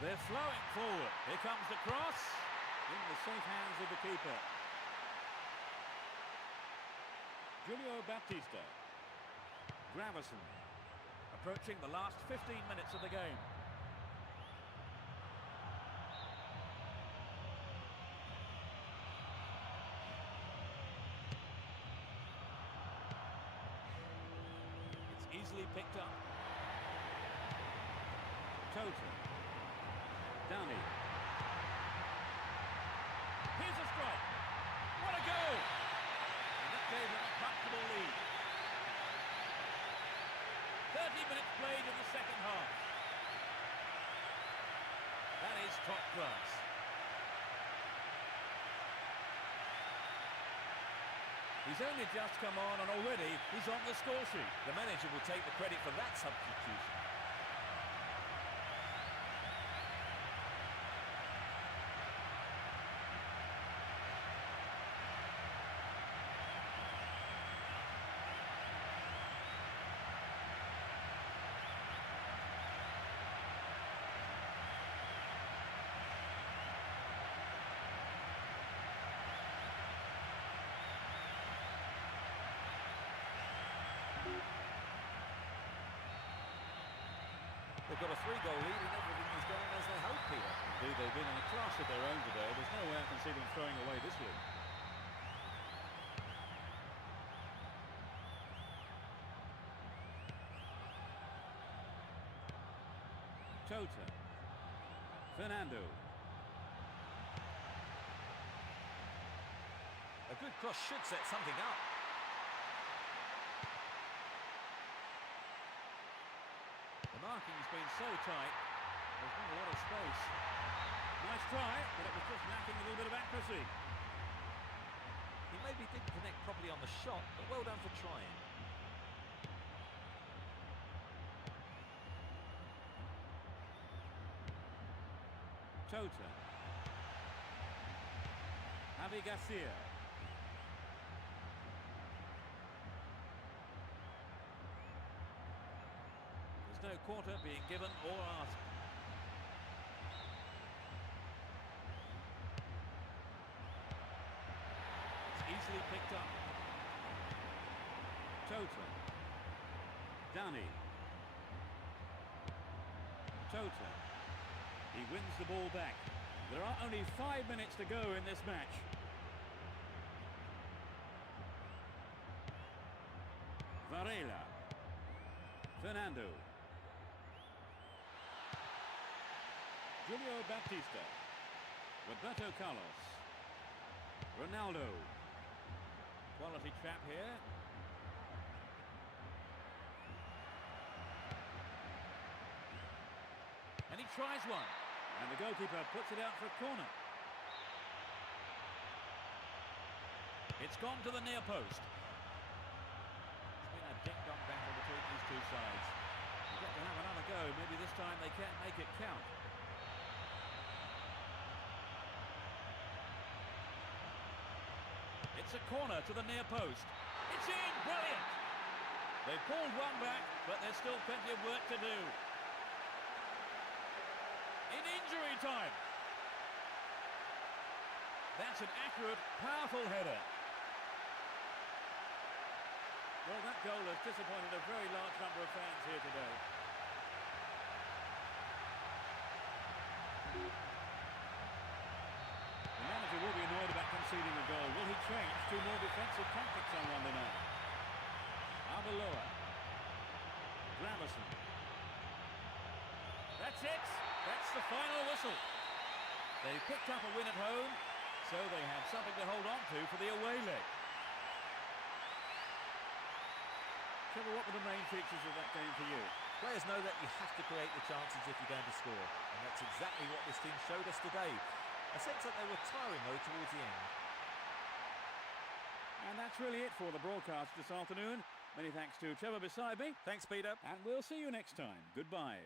They're flowing forward. Here comes the cross. In the safe hands of the keeper. Julio Baptista. Gravison. Approaching the last 15 minutes of the game. It's easily picked up. Tota. Downey. Here's a strike. What a goal! And that gave them a comfortable lead. 30 minutes played in the second half. That is top class. He's only just come on and already he's on the score sheet. The manager will take the credit for that substitution. 3-goal lead and everything is going as they hope, Peter. Indeed, they've been in a class of their own today. There's no way I can see them throwing away this lead. Tota. Fernando. A good cross should set something up. The marking's been so tight, there's been a lot of space. Nice try, but it was just lacking a little bit of accuracy. He maybe didn't connect properly on the shot, but well done for trying. Tota. Javi Garcia. There's no quarter being given or asked. It's easily picked up. Tota. Dani. Tota. He wins the ball back. There are only 5 minutes to go in this match. Varela. Fernando. Julio Baptista. Roberto Carlos. Ronaldo. Quality trap here. And he tries one. And the goalkeeper puts it out for a corner. It's gone to the near post. It's been a ding-dong battle between these two sides. You get to have another go. Maybe this time they can't make it count. It's a corner to the near post. It's in! Brilliant! They've pulled one back, but there's still plenty of work to do. In injury time. That's an accurate, powerful header. Well, that goal has disappointed a very large number of fans here today. The manager will be annoyed about conceding a goal. Will he change to more defensive tactics on Monday night? Arbeloa. Gravison. That's it. That's the final whistle. They picked up a win at home, so they have something to hold on to for the away leg. Trevor, what were the main features of that game for you? Players know that you have to create the chances if you're going to score, and that's exactly what this team showed us today. A sense that they were tiring though towards the end. And that's really it for the broadcast this afternoon. Many thanks to Trevor beside me. Thanks, Peter. And we'll see you next time. Goodbye.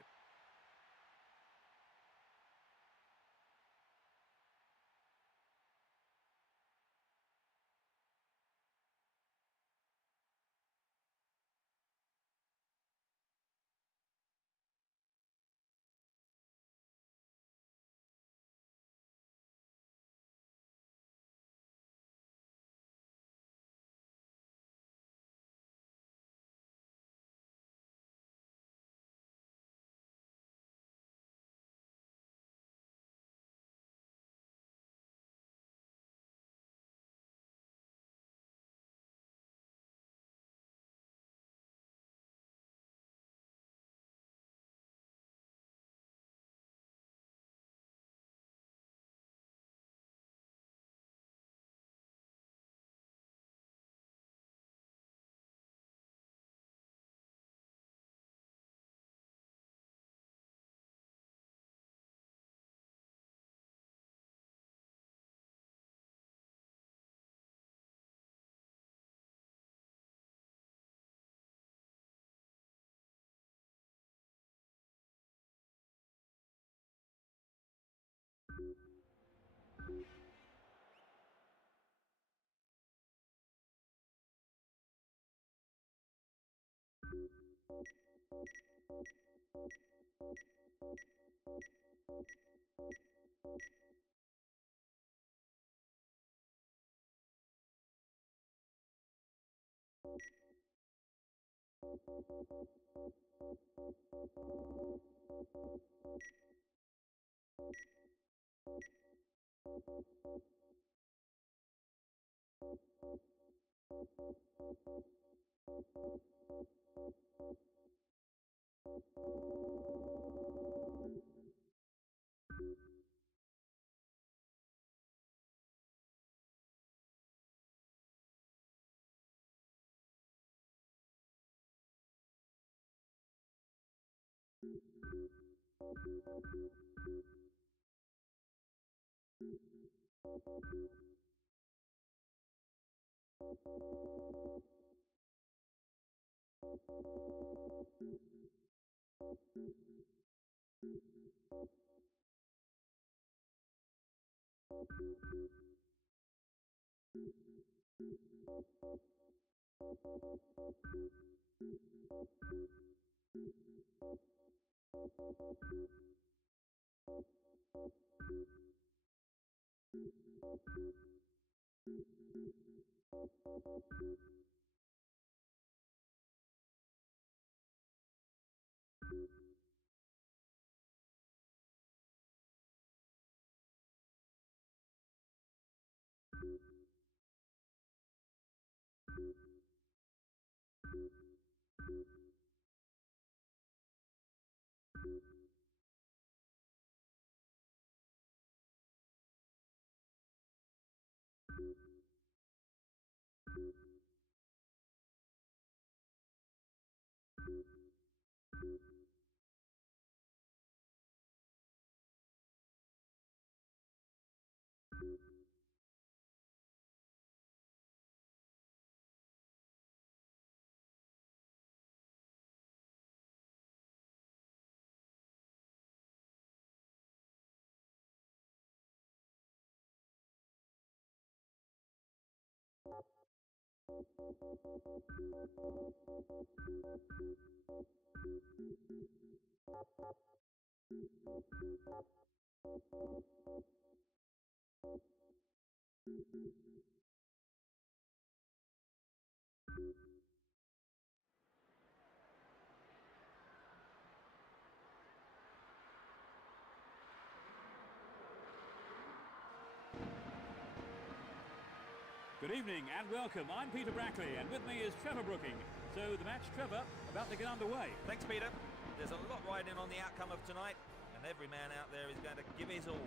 Good evening and welcome. I'm Peter Brackley and with me is Trevor Brooking. So the match, Trevor, about to get underway. Thanks, Peter. There's a lot riding on the outcome of tonight, and every man out there is going to give his all.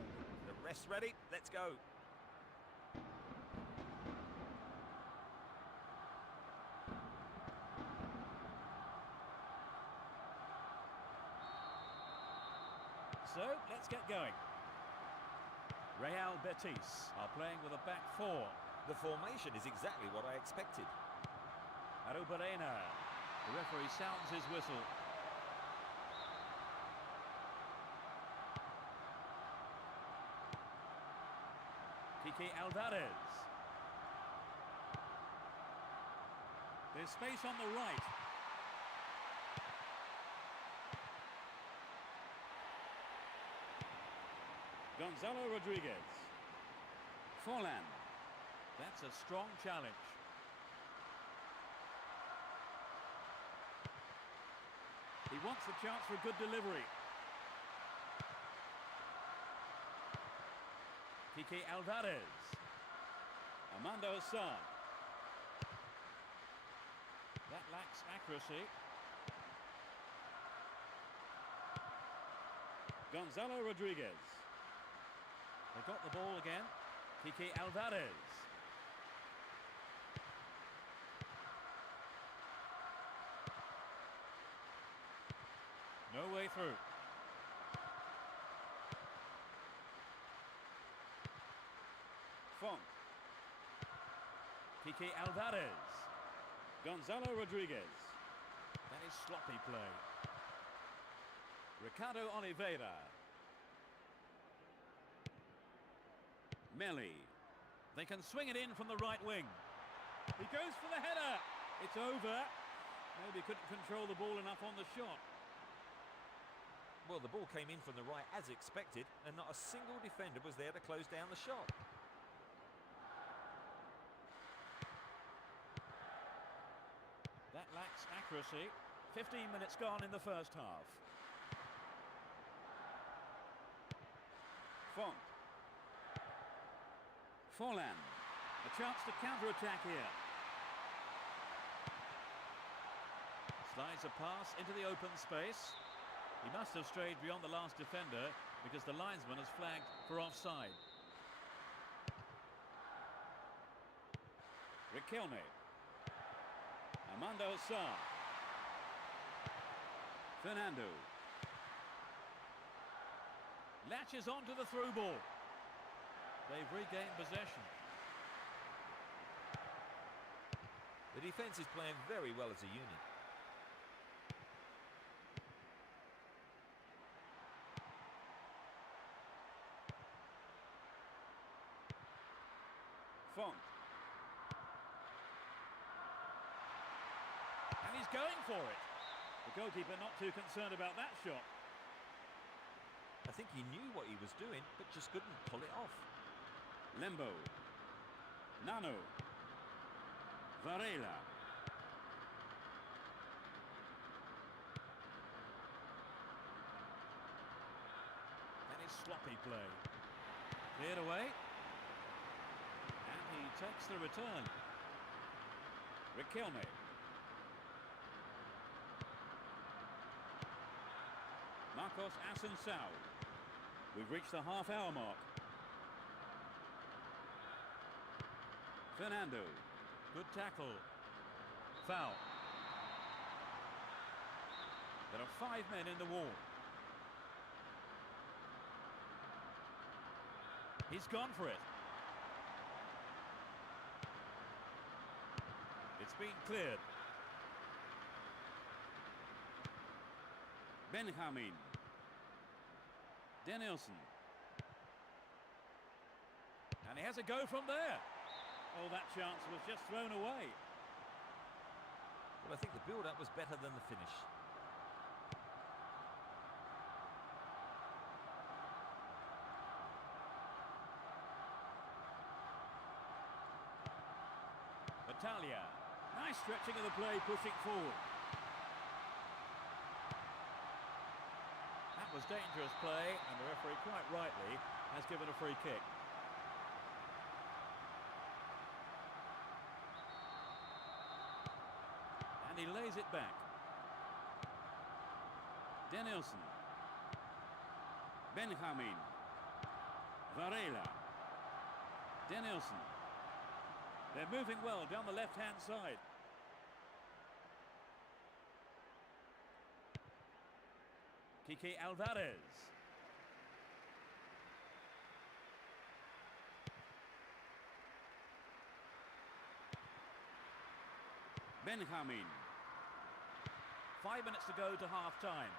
The rest ready? Let's go. So let's get going. Real Betis are playing with a back four. The formation is exactly what I expected. Arubarena. The referee sounds his whistle. Kike Alvarez. There's space on the right. Gonzalo Rodriguez. Forlan. That's a strong challenge. He wants the chance for a good delivery. Kike Alvarez. Armando Hassan. That lacks accuracy. Gonzalo Rodriguez. They got the ball again. Kike Alvarez. No way through. Font. Kike Alvarez. Gonzalo Rodriguez. That is sloppy play. Ricardo Oliveira. Melli. They can swing it in from the right wing. He goes for the header. It's over. Maybe couldn't control the ball enough on the shot. Well, the ball came in from the right as expected, and not a single defender was there to close down the shot. That lacks accuracy. 15 minutes gone in the first half. Font. Forlan. A chance to counter-attack here. Slides a pass into the open space. He must have strayed beyond the last defender because the linesman has flagged for offside. Riquelme. Armando Sarr. Fernando. Latches onto the through ball. They've regained possession. The defence is playing very well as a unit. Font. And he's going for it. The goalkeeper not too concerned about that shot. I think he knew what he was doing, but just couldn't pull it off. Lembo. Nano. Varela. That is sloppy play. Cleared away. And he takes the return. Riquelme. Marcos Asensio. We've reached the half-hour mark. Fernando. Good tackle. Foul. There are 5 men in the wall. He's gone for it. It's been cleared. Benjamin. Danielson. And he has a go from there. Oh, that chance was just thrown away. Well, I think the build-up was better than the finish. Italia. Nice stretching of the play, pushing forward. That was dangerous play, and the referee quite rightly has given a free kick. And he lays it back. Danielson. Benjamin. Varela. Danielson. They're moving well down the left-hand side. Kike Alvarez. Benjamin. 5 minutes to go to half-time.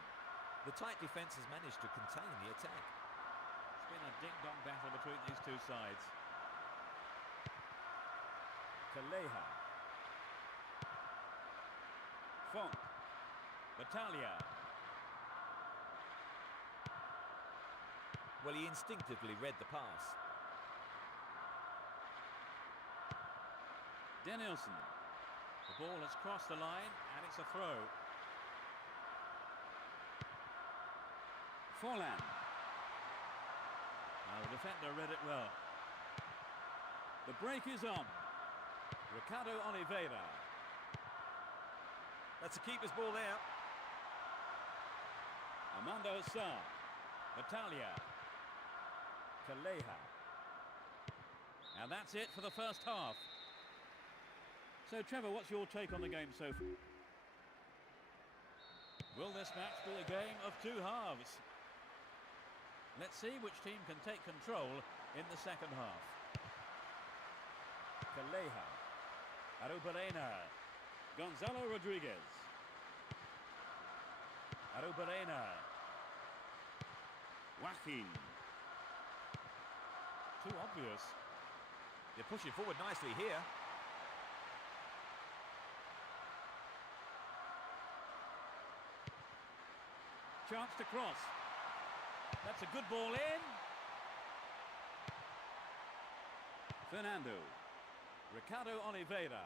The tight defence has managed to contain the attack. It's been a ding-dong battle between these two sides. Calleja. Font. Battaglia. Well, he instinctively read the pass. Danielson. The ball has crossed the line and it's a throw. Forlan. Now the defender read it well. The break is on. Ricardo Oliveira. That's a keeper's ball there. Armando Sarr. Battaglia. Calleja. And that's it for the first half. So, Trevor, what's your take on the game so far? Will this match be a game of two halves? Let's see which team can take control in the second half. Calleja. Arubarena. Gonzalo Rodriguez. Arubarena. Joaquin. Too obvious. They're pushing forward nicely here. Chance to cross. That's a good ball in. Fernando. Ricardo Oliveira.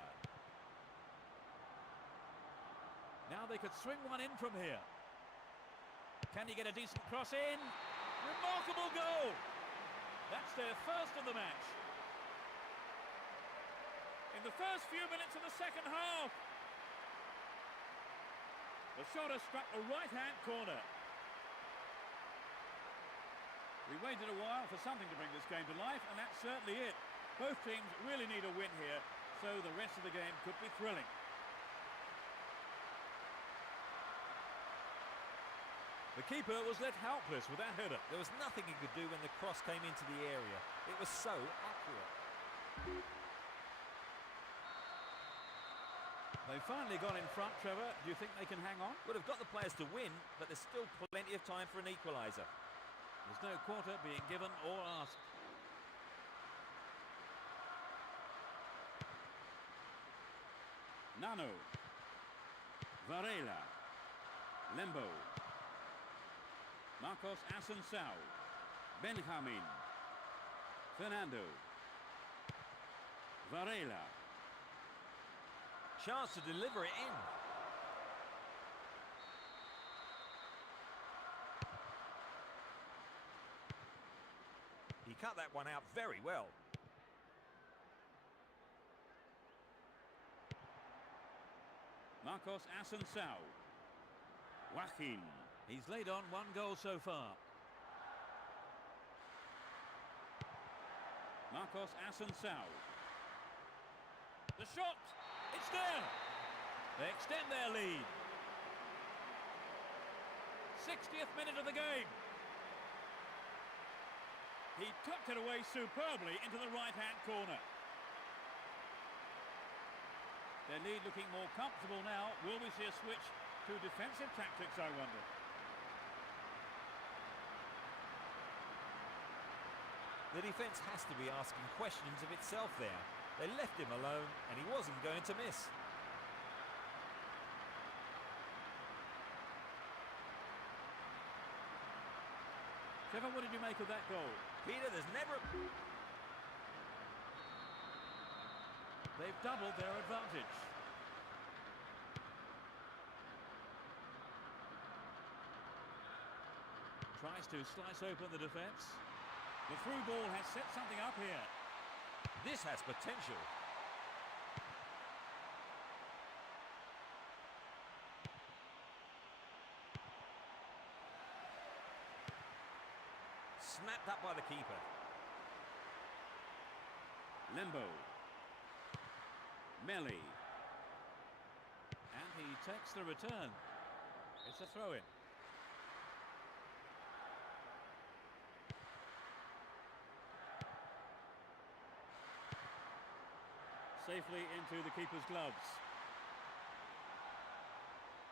Now they could swing one in from here. Can he get a decent cross in? Remarkable goal! That's their first of the match. In the first few minutes of the second half. The shot has struck the right-hand corner. We waited a while for something to bring this game to life, and that's certainly it. Both teams really need a win here, so the rest of the game could be thrilling. The keeper was left helpless with that header. There was nothing he could do when the cross came into the area. It was so accurate. They've finally got in front, Trevor. Do you think they can hang on? Would have got the players to win, but there's still plenty of time for an equaliser. There's no quarter being given or asked. Nano. Varela. Lembo. Marcos Assunção. Benjamin. Fernando. Varela. Chance to deliver it in. He cut that one out very well. Marcos Assunção. Joaquin. He's laid on one goal so far. Marcos Assunção. The shot! It's there! They extend their lead. 60th minute of the game. He tucked it away superbly into the right-hand corner. Their lead looking more comfortable now. Will we see a switch to defensive tactics, I wonder? The defence has to be asking questions of itself there. They left him alone, and he wasn't going to miss. Trevor, what did you make of that goal? Peter, there's never... They've doubled their advantage. Tries to slice open the defence. The through ball has set something up here. This has potential. Snapped up by the keeper. Lembo. Melli. And he takes the return. It's a throw-in. Safely into the keeper's gloves.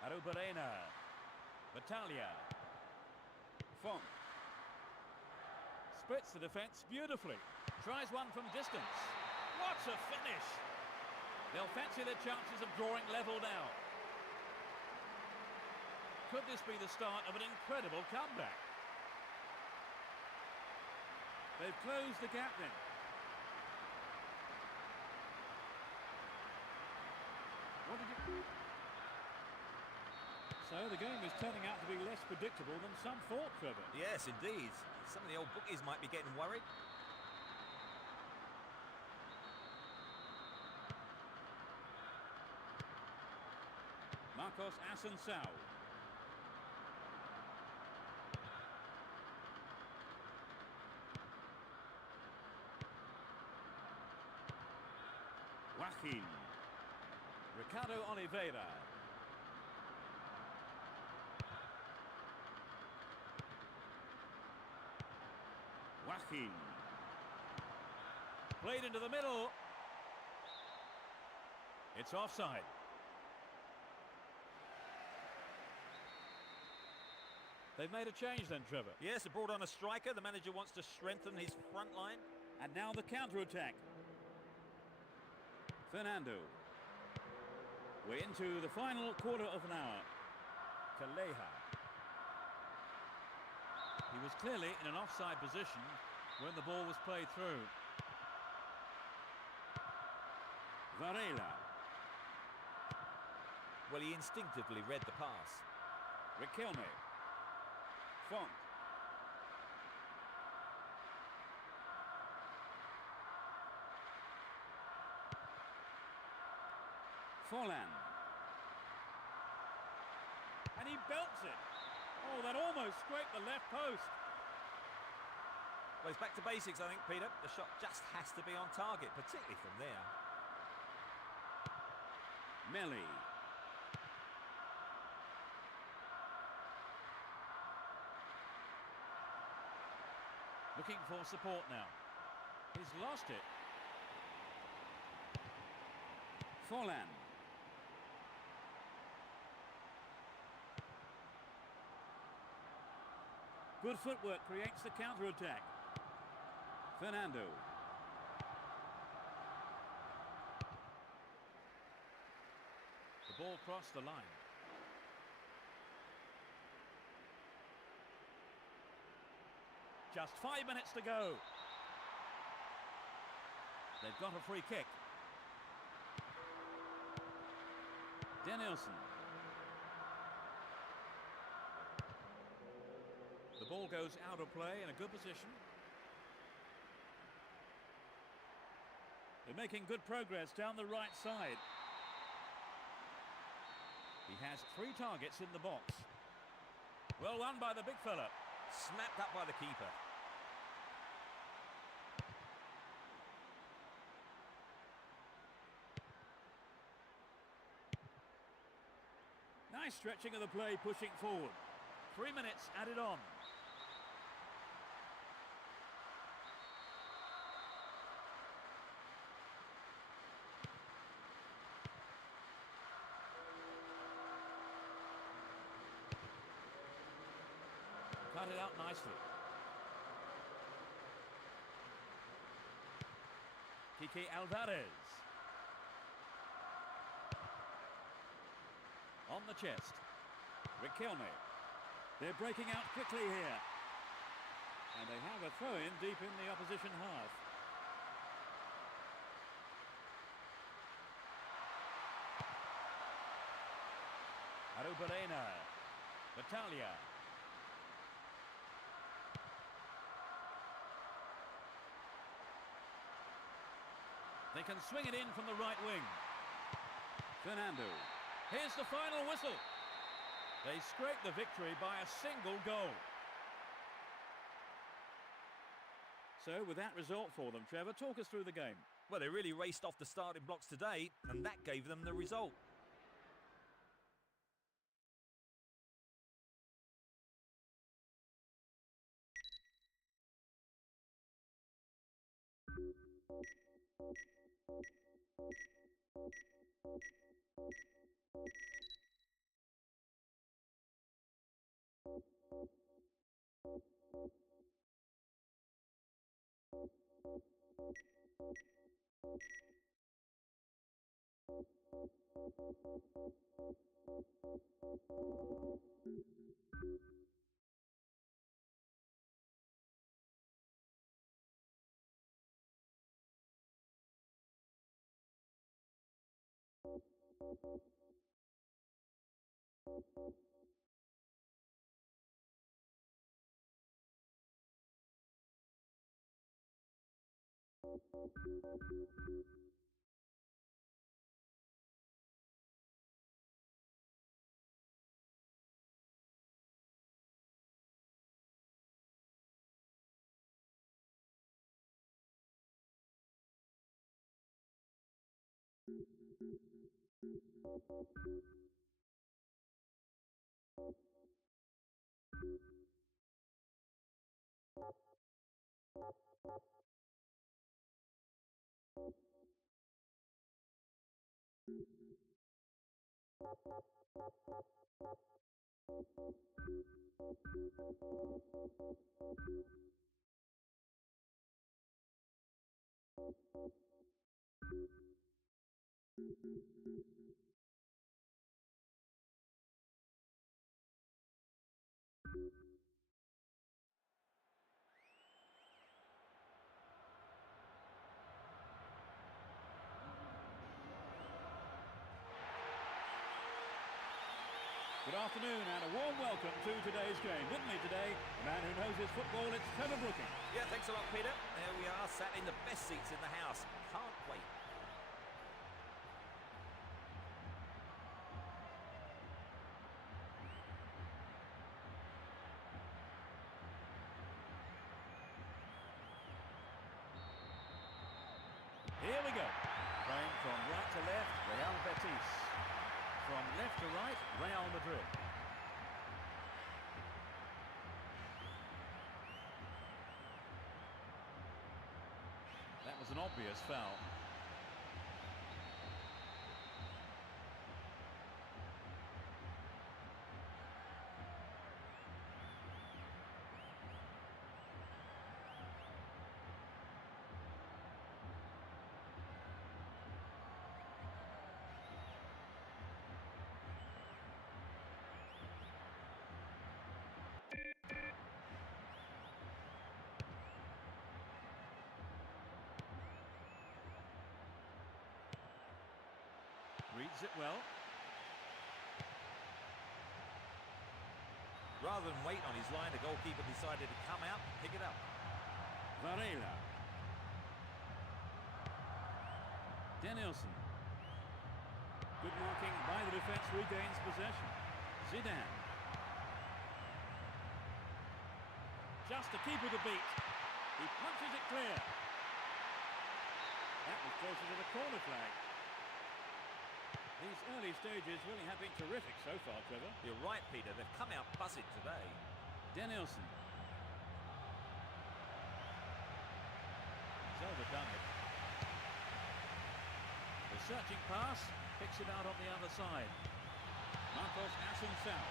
Arubarena. Battaglia. Font. Splits the defence beautifully. Tries one from distance. What a finish! They'll fancy their chances of drawing level now. Could this be the start of an incredible comeback? They've closed the gap then. What did you... So the game is turning out to be less predictable than some thought, Trevor. Yes, indeed. Some of the old bookies might be getting worried. Marcos Assunção. Joaquin. Ricardo Oliveira. Joaquin. Played into the middle. It's offside. They've made a change then, Trevor. Yes, they brought on a striker. The manager wants to strengthen his front line. And now the counter-attack. Fernando. We're into the final quarter of an hour. Calleja. He was clearly in an offside position when the ball was played through. Varela. Well, he instinctively read the pass. Riquelme. Font. Forlan. And he belts it. Oh, that almost scraped the left post. Well, it's back to basics, I think, Peter. The shot just has to be on target, particularly from there. Melly. Looking for support now. He's lost it. Forlan. Good footwork creates the counter-attack. Fernando. The ball crossed the line. Just 5 minutes to go. They've got a free kick. Danielson. The ball goes out of play in a good position. They're making good progress down the right side. He has 3 targets in the box. Well won by the big fella. Snapped up by the keeper. Nice stretching of the play, pushing forward. 3 minutes added on. Cut it out nicely. Kike Alvarez. On the chest. Riquelme. They're breaking out quickly here. And they have a throw-in deep in the opposition half. Arubarena. Battaglia. They can swing it in from the right wing. Fernando. Here's the final whistle. They scrape the victory by a single goal. So, with that result for them, Trevor, talk us through the game. Well, they really raced off the starting blocks today, and that gave them the result. afternoon and a warm welcome to today's game. With me today, a man who knows his football, it's Trevor Brooking. Yeah, thanks a lot, Peter. There we are, sat in the best seats in the house. Can't wait. Here we go. Playing from right to left, Real Betis. From left to right, Real Madrid. That was an obvious foul. Reads it well. Rather than wait on his line, the goalkeeper decided to come out and pick it up. Varela. Danielson. Good marking by the defence, regains possession. Zidane. Just to keep it a beat. He punches it clear. That was closer to the corner flag. These early stages really have been terrific so far, Trevor. You're right, Peter. They've come out buzzing today. Danielson. He's overdone it. The searching pass picks it out on the other side. Marcos Assunção.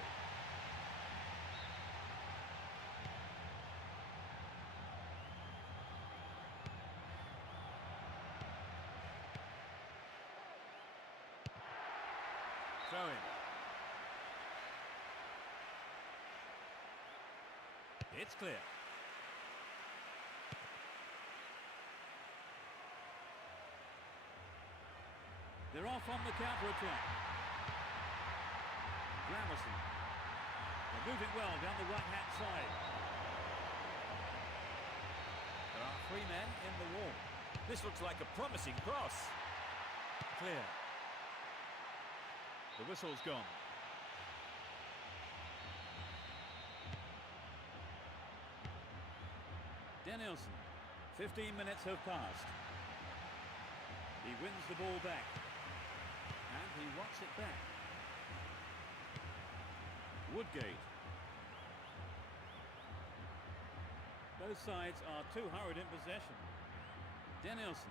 Throw in. It's clear. They're off on the counter-attack. Gravison. They're moving well down the right-hand side. There are 3 men in the wall. This looks like a promising cross. Clear. The whistle's gone. Danielson. 15 minutes have passed. He wins the ball back. And he wants it back. Woodgate. Both sides are too hurried in possession. Danielson.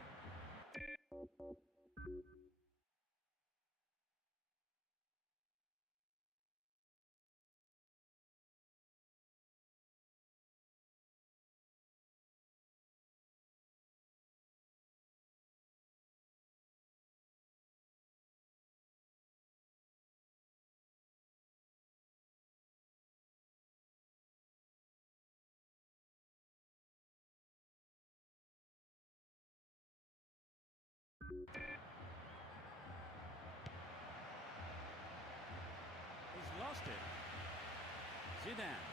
He's lost it. Zidane.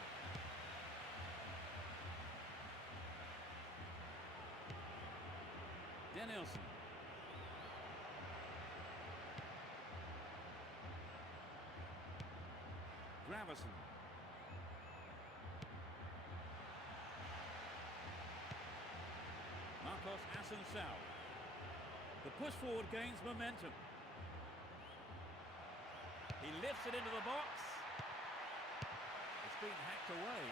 Danielson. Gravison. Marcos Assunção. The push forward gains momentum. He lifts it into the box. It's been hacked away.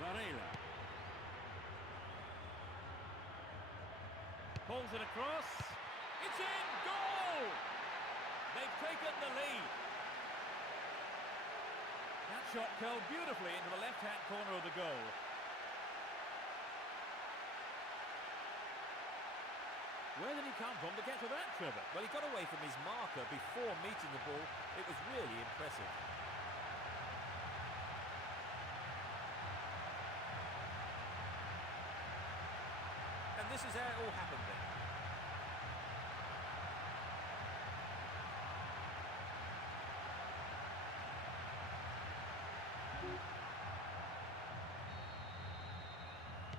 Varela. Pulls it across. It's in! Goal! They've taken the lead. That shot curled beautifully into the left-hand corner of the goal. Where did he come from to get to that, Trevor? Well, he got away from his marker before meeting the ball. It was really impressive. this is how it all happened then.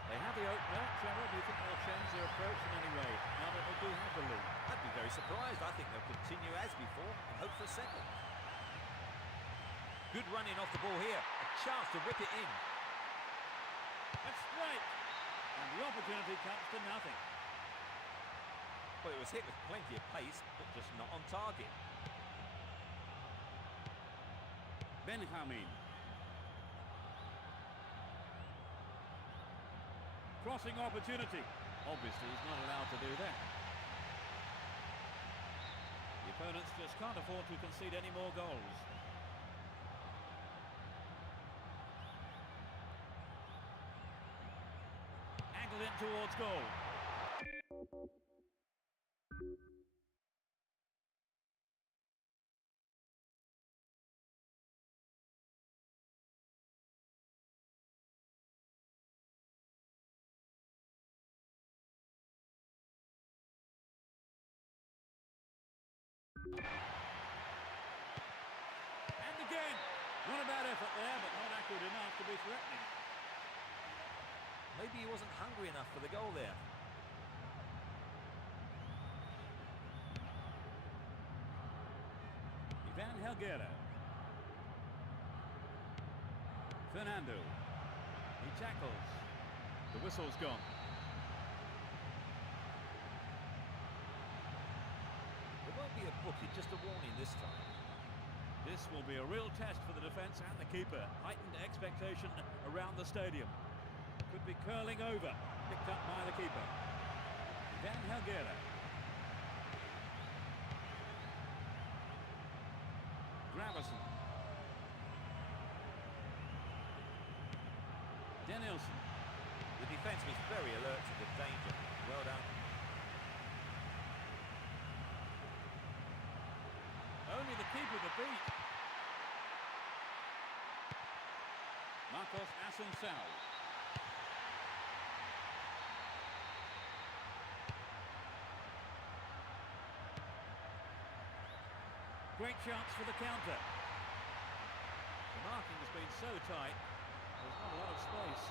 They have the opener. Trevor, do you think they'll change their approach in any way now that they do have the lead? I'd be very surprised. I think they'll continue as before and hope for a second. Good running off the ball here. A chance to whip it in. That's straight. And the opportunity comes to nothing. Well, it was hit with plenty of pace, but just not on target. Benjamin. Crossing opportunity. Obviously, he's not allowed to do that. The opponents just can't afford to concede any more goals. Angled in towards goal. And again, not a bad effort there, but not accurate enough to be threatening. Maybe he wasn't hungry enough for the goal there. Ivan Helguera. Fernando. He tackles. The whistle's gone. It won't be a bookie, just a warning this time. This will be a real test for the defence and the keeper. Heightened expectation around the stadium. Could be curling over. Picked up by the keeper. Ivan Helguera. Gravison. Danielson. The defence was very alert to the danger. Well done. Only the keeper to beat. Marcos Assunção. Great chance for the counter. The marking has been so tight, there's not a lot of space.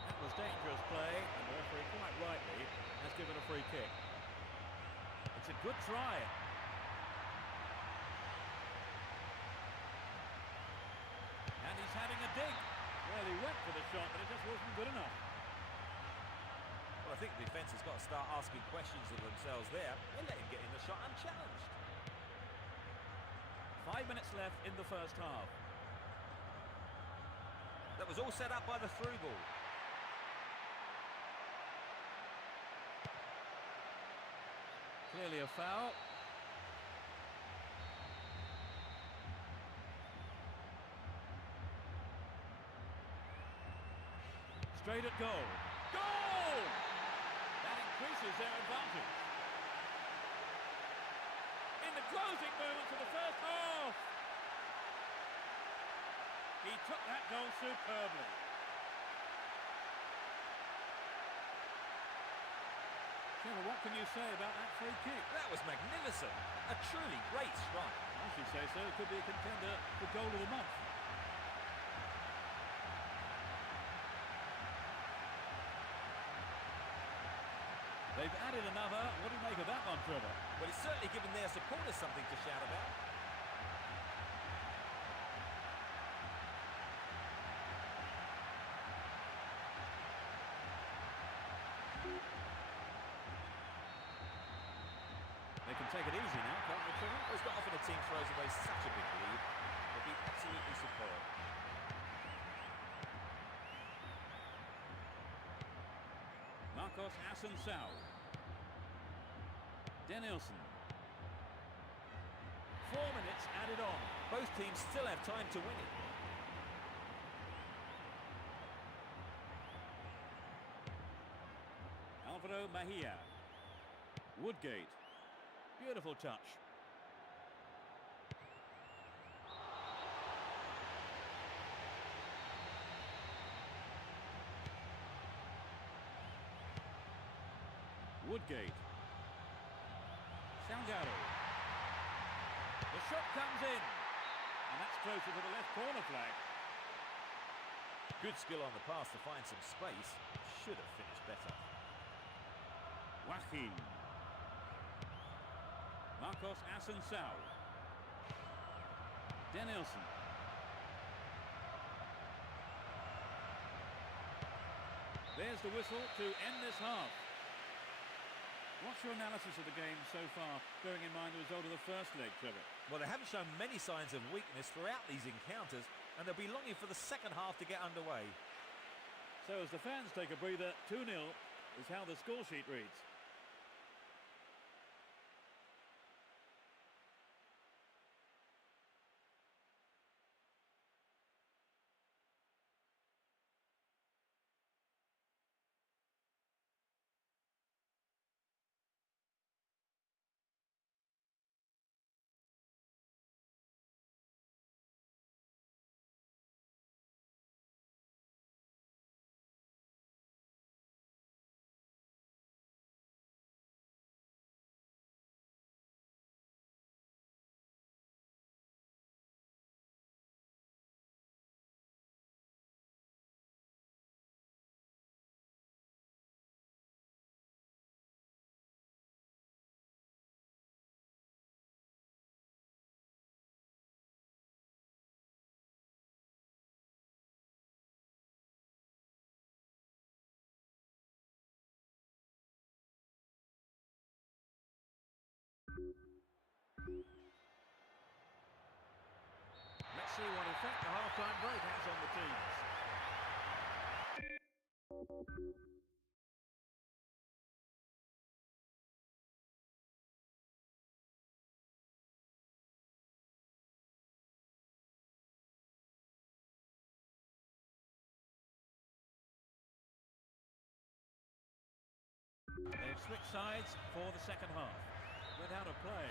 That was dangerous play, and the referee quite rightly has given a free kick. It's a good try. And he's having a dig. Well, he went for the shot, but it just wasn't good enough. Well, I think the defence has got to start asking questions of themselves there. They let him get in the shot unchallenged. 5 minutes left in the first half. That was all set up by the through ball. Clearly a foul. Straight at goal. Goal! That increases their advantage. In the closing moments of the first half. He took that goal superbly. Trevor, what can you say about that free kick? That was magnificent. A truly great strike. I should say so. It could be a contender for goal of the month. They've added another. What do you make of that one, Trevor? Well, it's certainly given their supporters something to shout about. They can take it easy now, can't they, Trevor? Well, it's not often a team throws away such a big lead. They've been absolutely superb. Marcos Assunção. Danielson. 4 minutes added on. Both teams still have time to win it. Alvaro Mejia. Woodgate. Beautiful touch. Woodgate. Salgado. The shot comes in. And that's closer to the left corner flag. Good skill on the pass to find some space. Should have finished better. Joaquin. Marcos Asensao. Denilson. There's the whistle to end this half. What's your analysis of the game so far, bearing in mind the result of the first leg, Trevor? Well, they haven't shown many signs of weakness throughout these encounters, and they'll be longing for the second half to get underway. So as the fans take a breather, 2-0 is how the score sheet reads. Let's see what effect the half-time break has on the teams. They've switched sides for the second half. Went out of play.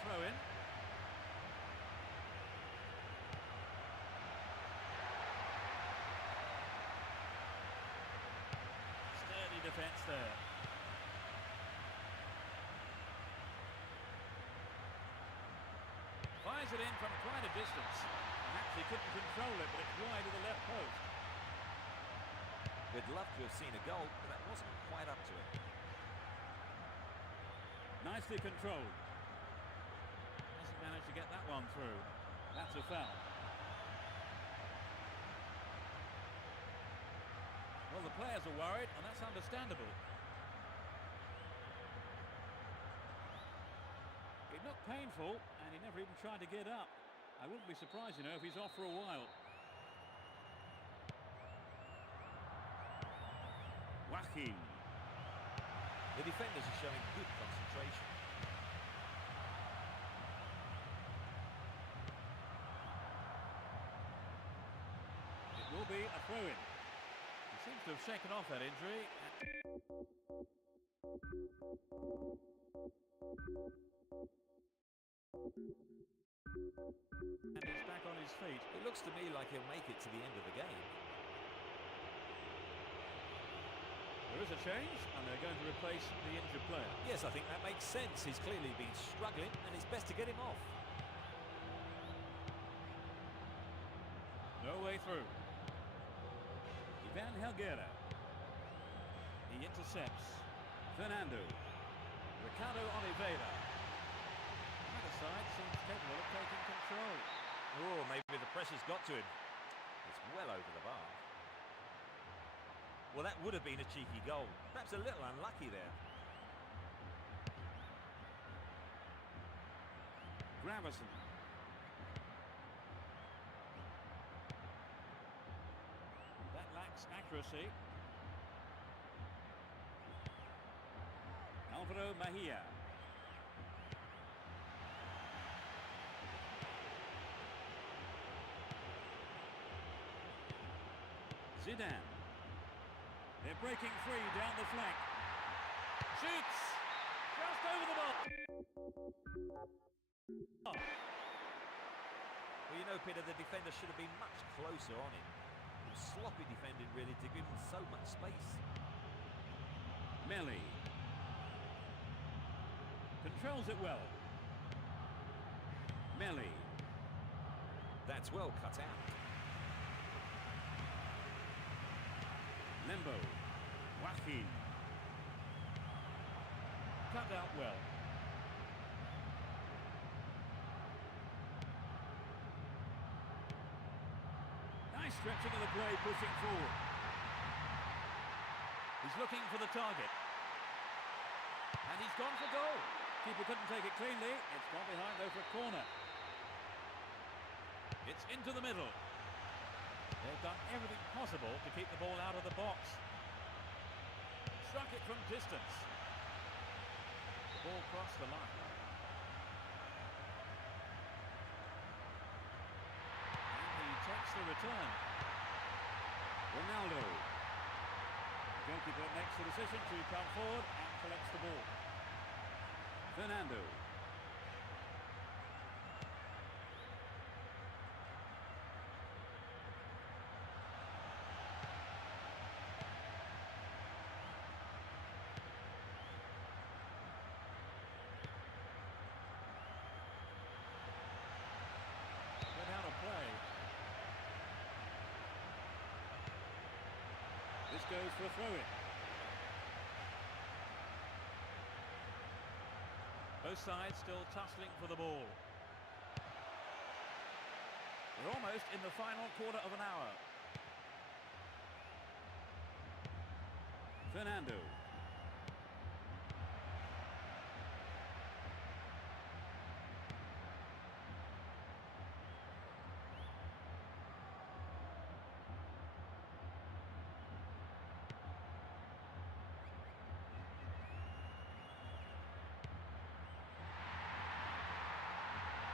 Throw in. Sturdy defence there. Fires it in from quite a distance. And actually couldn't control it, but it's wide of the left post. We'd love to have seen a goal, but that wasn't quite up to it. Nicely controlled. Managed to get that one through. That's a foul. Well, the players are worried, and that's understandable. It looked painful, and he never even tried to get up. I wouldn't be surprised, you know, if he's off for a while. Joaquin. The defenders are showing good concentration. Will be a throw-in. He seems to have shaken off that injury. And he's back on his feet. It looks to me like he'll make it to the end of the game. There is a change, and they're going to replace the injured player. Yes, I think that makes sense. He's clearly been struggling, and it's best to get him off. No way through. Van Helguera. He intercepts. Fernando. Ricardo Oliveira. Either side seems capable of taking control. Oh, maybe the pressure's got to him. It's well over the bar. Well, that would have been a cheeky goal. Perhaps a little unlucky there. Gravison. Accuracy. Alvaro Mejia. Zidane. They're breaking free down the flank. Shoots! Just over the ball. Well, you know, Peter, the defender should have been much closer on him. sloppy defending, really, to give him so much space. Melly. Controls it well. Melly. That's well cut out. Limbo. Joaquin. Cut out well. Nice stretching of the play, pushing forward. He's looking for the target. And he's gone for goal. Keeper couldn't take it cleanly. It's gone behind though for a corner. It's into the middle. They've done everything possible to keep the ball out of the box. Struck it from distance. The ball crossed the line. And he takes the return. Ronaldo. The goalkeeper makes the decision to come forward and collects the ball. Fernando. This goes for a throw-in. Both sides still tussling for the ball. We're almost in the final quarter of an hour. Fernando.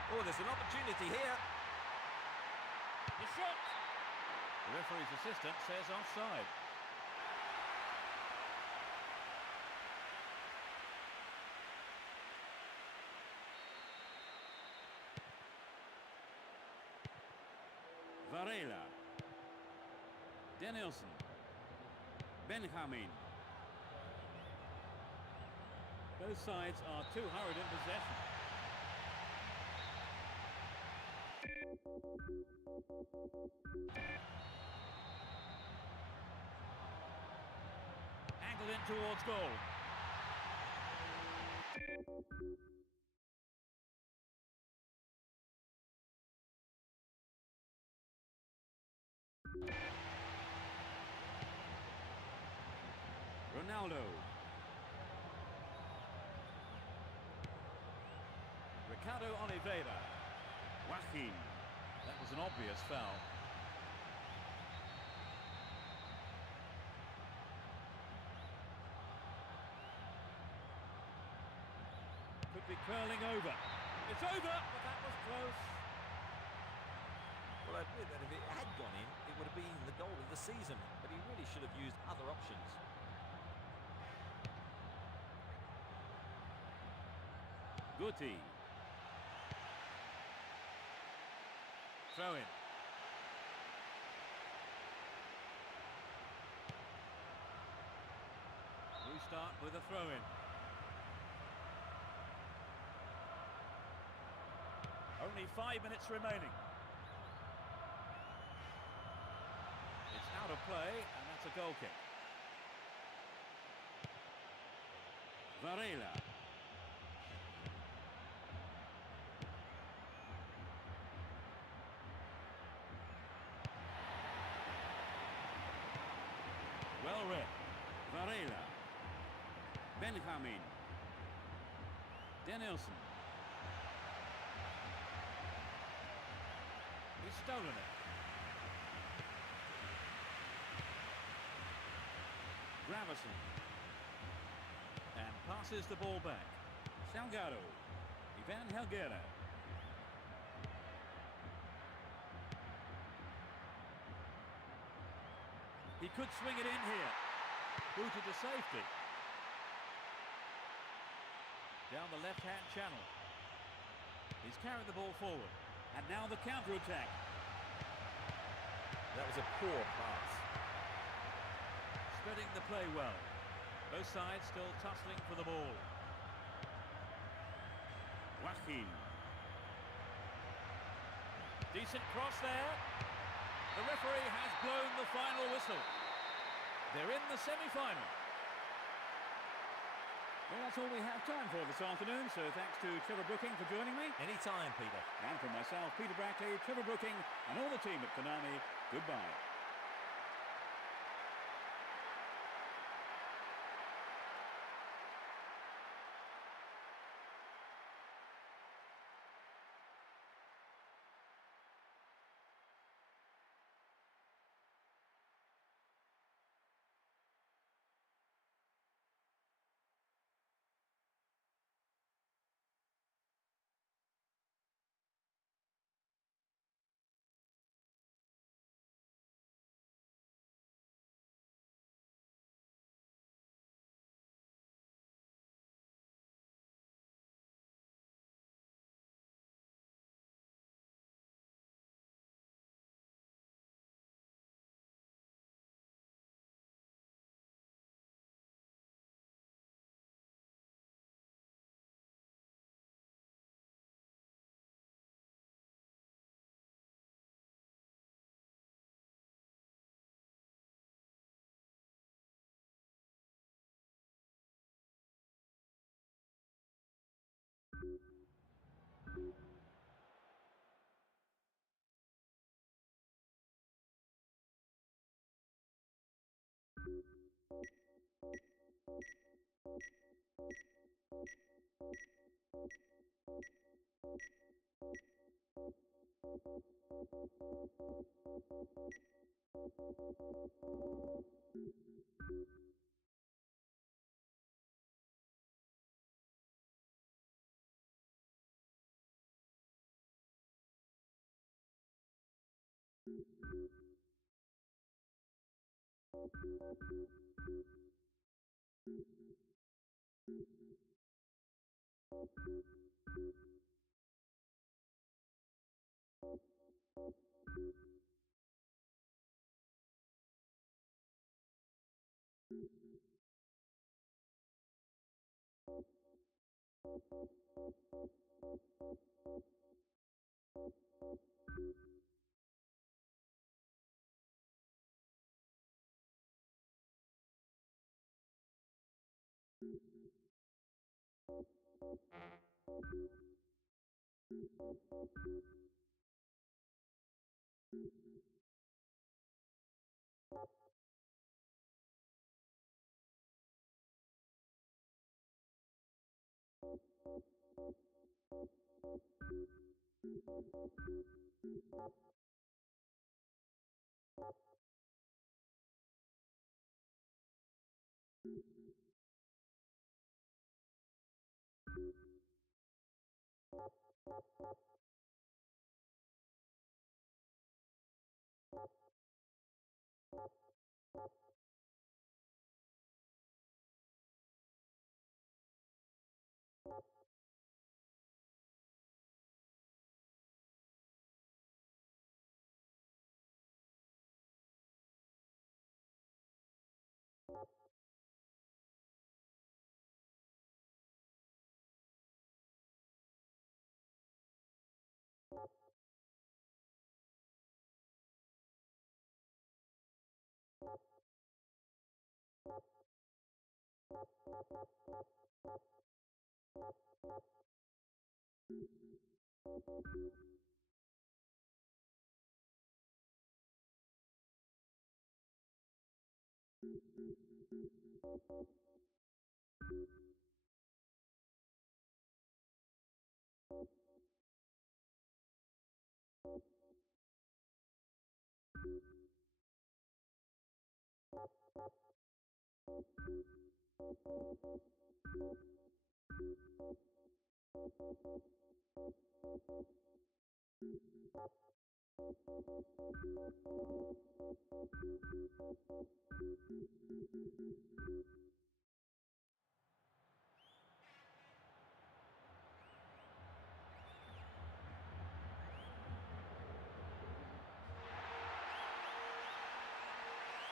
Oh, there's an opportunity here. The shot! The referee's assistant says offside. Varela. Danielson. Benjamin. Both sides are too hurried in possession. Angled in towards goal. Ronaldo. Ricardo Oliveira. Joaquin. That was an obvious foul. Could be curling over. It's over, but that was close. Well, I admit that if it had gone in, it would have been the goal of the season, but he really should have used other options. Guti. Throw in. Restart with a throw in. Only 5 minutes remaining. It's out of play, and that's a goal kick. Varela. Well read. Varela. Benjamin. Danielson. He's stolen it. Gravison. And passes the ball back. Salgado. Ivan Helguera. He could swing it in here. Booted to safety. Down the left-hand channel. He's carried the ball forward. And now the counter-attack. That was a poor pass. spreading the play well. Both sides still tussling for the ball. Joaquin. Decent cross there. The referee has blown the final whistle. They're in the semi-final. Well, that's all we have time for this afternoon, so thanks to Trevor Brooking for joining me. Anytime, Peter. And from myself, Peter Brackley, Trevor Brooking, and all the team at Konami, goodbye.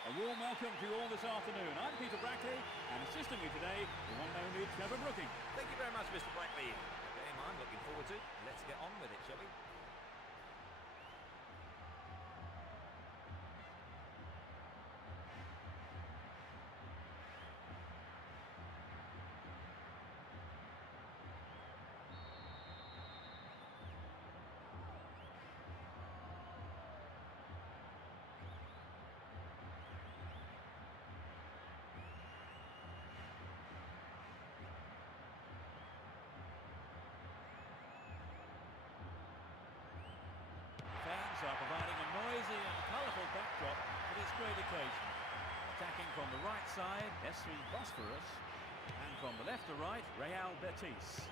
A warm welcome to you all this afternoon. I'm Peter Brackley, and assisting me today, the one and only Trevor Brooking. Thank you very much, Mr. Brackley. A game I'm looking forward to. Let's get on with it, shall we? Are providing a noisy and colourful backdrop for this great occasion. Attacking from the right side, S3 Bosphorus, and from the left to right, Real Betis.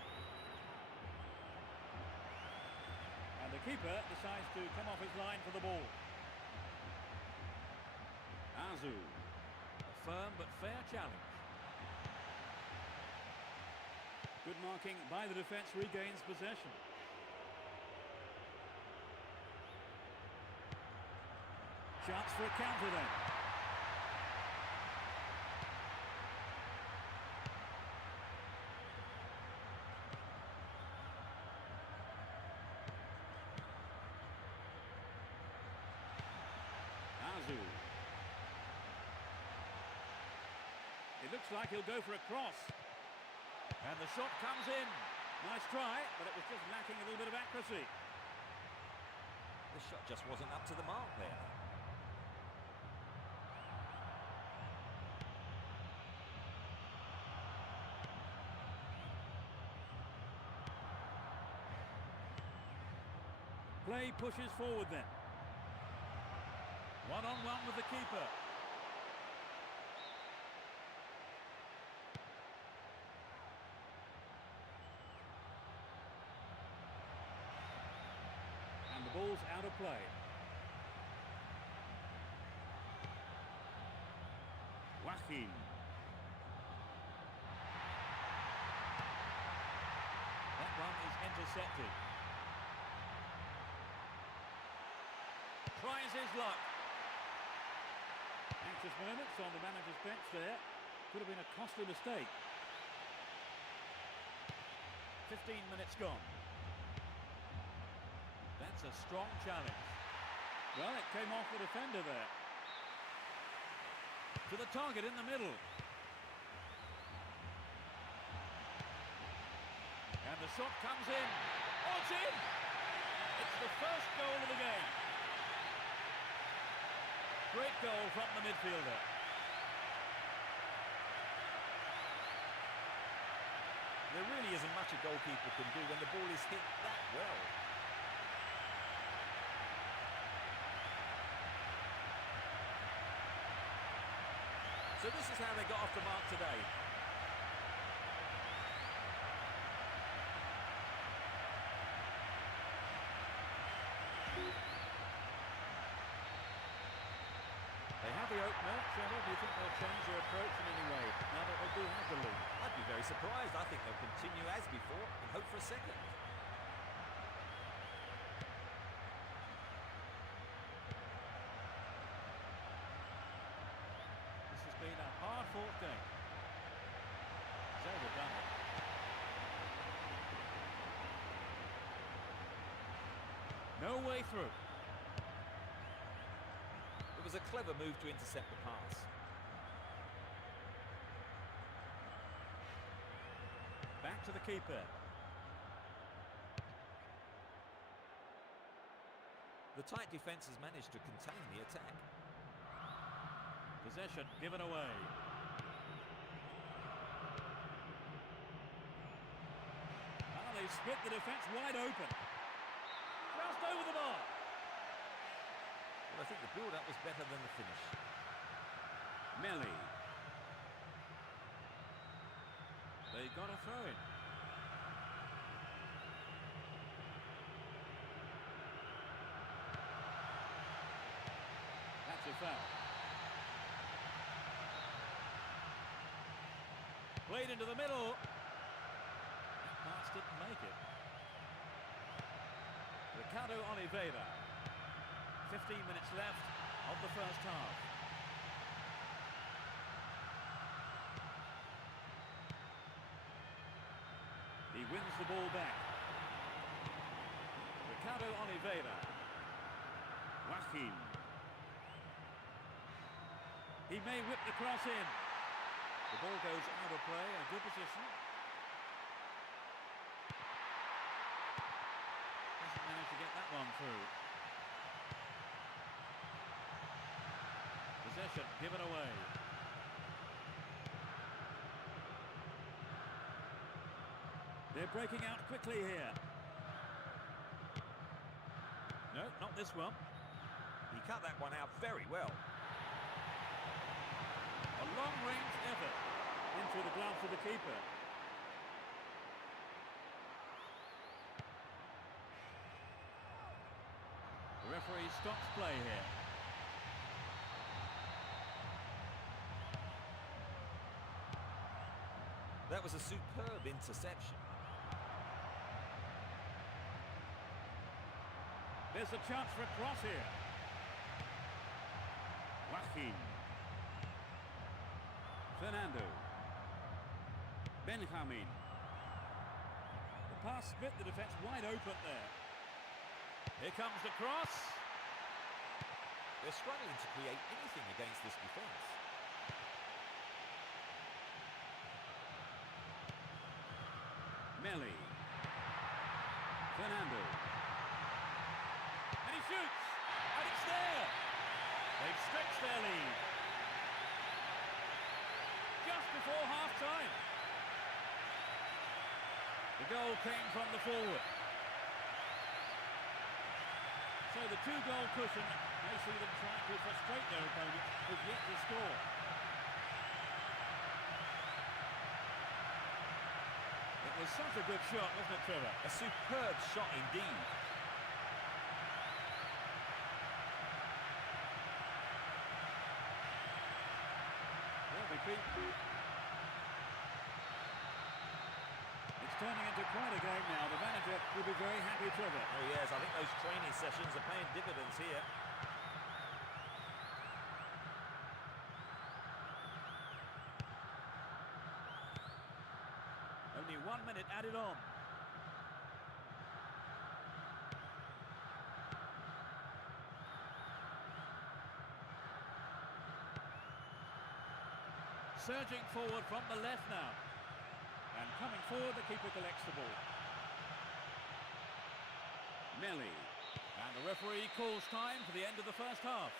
And the keeper decides to come off his line for the ball. Azu, a firm but fair challenge. Good marking by the defence, regains possession. Chance for a counter then. Azu. It looks like he'll go for a cross. And the shot comes in. Nice try, but it was just lacking a little bit of accuracy. The shot just wasn't up to the mark there. Play pushes forward then. One-on-one with the keeper. And the ball's out of play. Joaquin. That one is intercepted. Tries his luck. Anxious moments on the manager's bench there. Could have been a costly mistake. 15 minutes gone. That's a strong challenge. Well, it came off the defender there. To the target in the middle. And the shot comes in. Oh, it's in! It's the first goal of the game. Great goal from the midfielder. There really isn't much a goalkeeper can do when the ball is hit that well. So this is how they got off the mark today. They have the opener. Trevor, do you think they'll change their approach in any way now that they do have the lead? I'd be very surprised. I think they'll continue as before and hope for a second. This has been a hard-fought game. He's overdone it. No way through. It was a clever move to intercept the pass. Back to the keeper. The tight defence has managed to contain the attack. Possession given away. Ah, they've split the defence wide open. Just over the bar. Well, I think the build-up was better than the finish. Melli. They got a throw in. That's a foul. Played into the middle. That pass didn't make it. Ricardo Oliveira. 15 minutes left of the first half. He wins the ball back. Ricardo Oliveira. Joaquin. He may whip the cross in. The ball goes out of play, a good position. Doesn't manage to get that one through. Possession given away. They're breaking out quickly here. No, not this one. He cut that one out very well. A long-range effort into the gloves of the keeper. The referee stops play here. That was a superb interception. There's a chance for a cross here. Joaquin. Fernando. Benjamin. The pass split the defence wide open there. Here comes the cross. They're struggling to create anything against this defence. Melli. Fernando. And he shoots! And it's there! They've stretched their lead. Just before half-time. The goal came from the forward. So the two-goal cushion may see them trying to frustrate their opponents, but yet to score. It was such a good shot, wasn't it, Trevor? A superb shot indeed. Well, it's turning into quite a game now. The manager will be very happy, Trevor. Oh yes, I think those training sessions are paying dividends here. Only 1 minute added on. Surging forward from the left now. And coming forward, the keeper collects the ball. Melli. And the referee calls time for the end of the first half.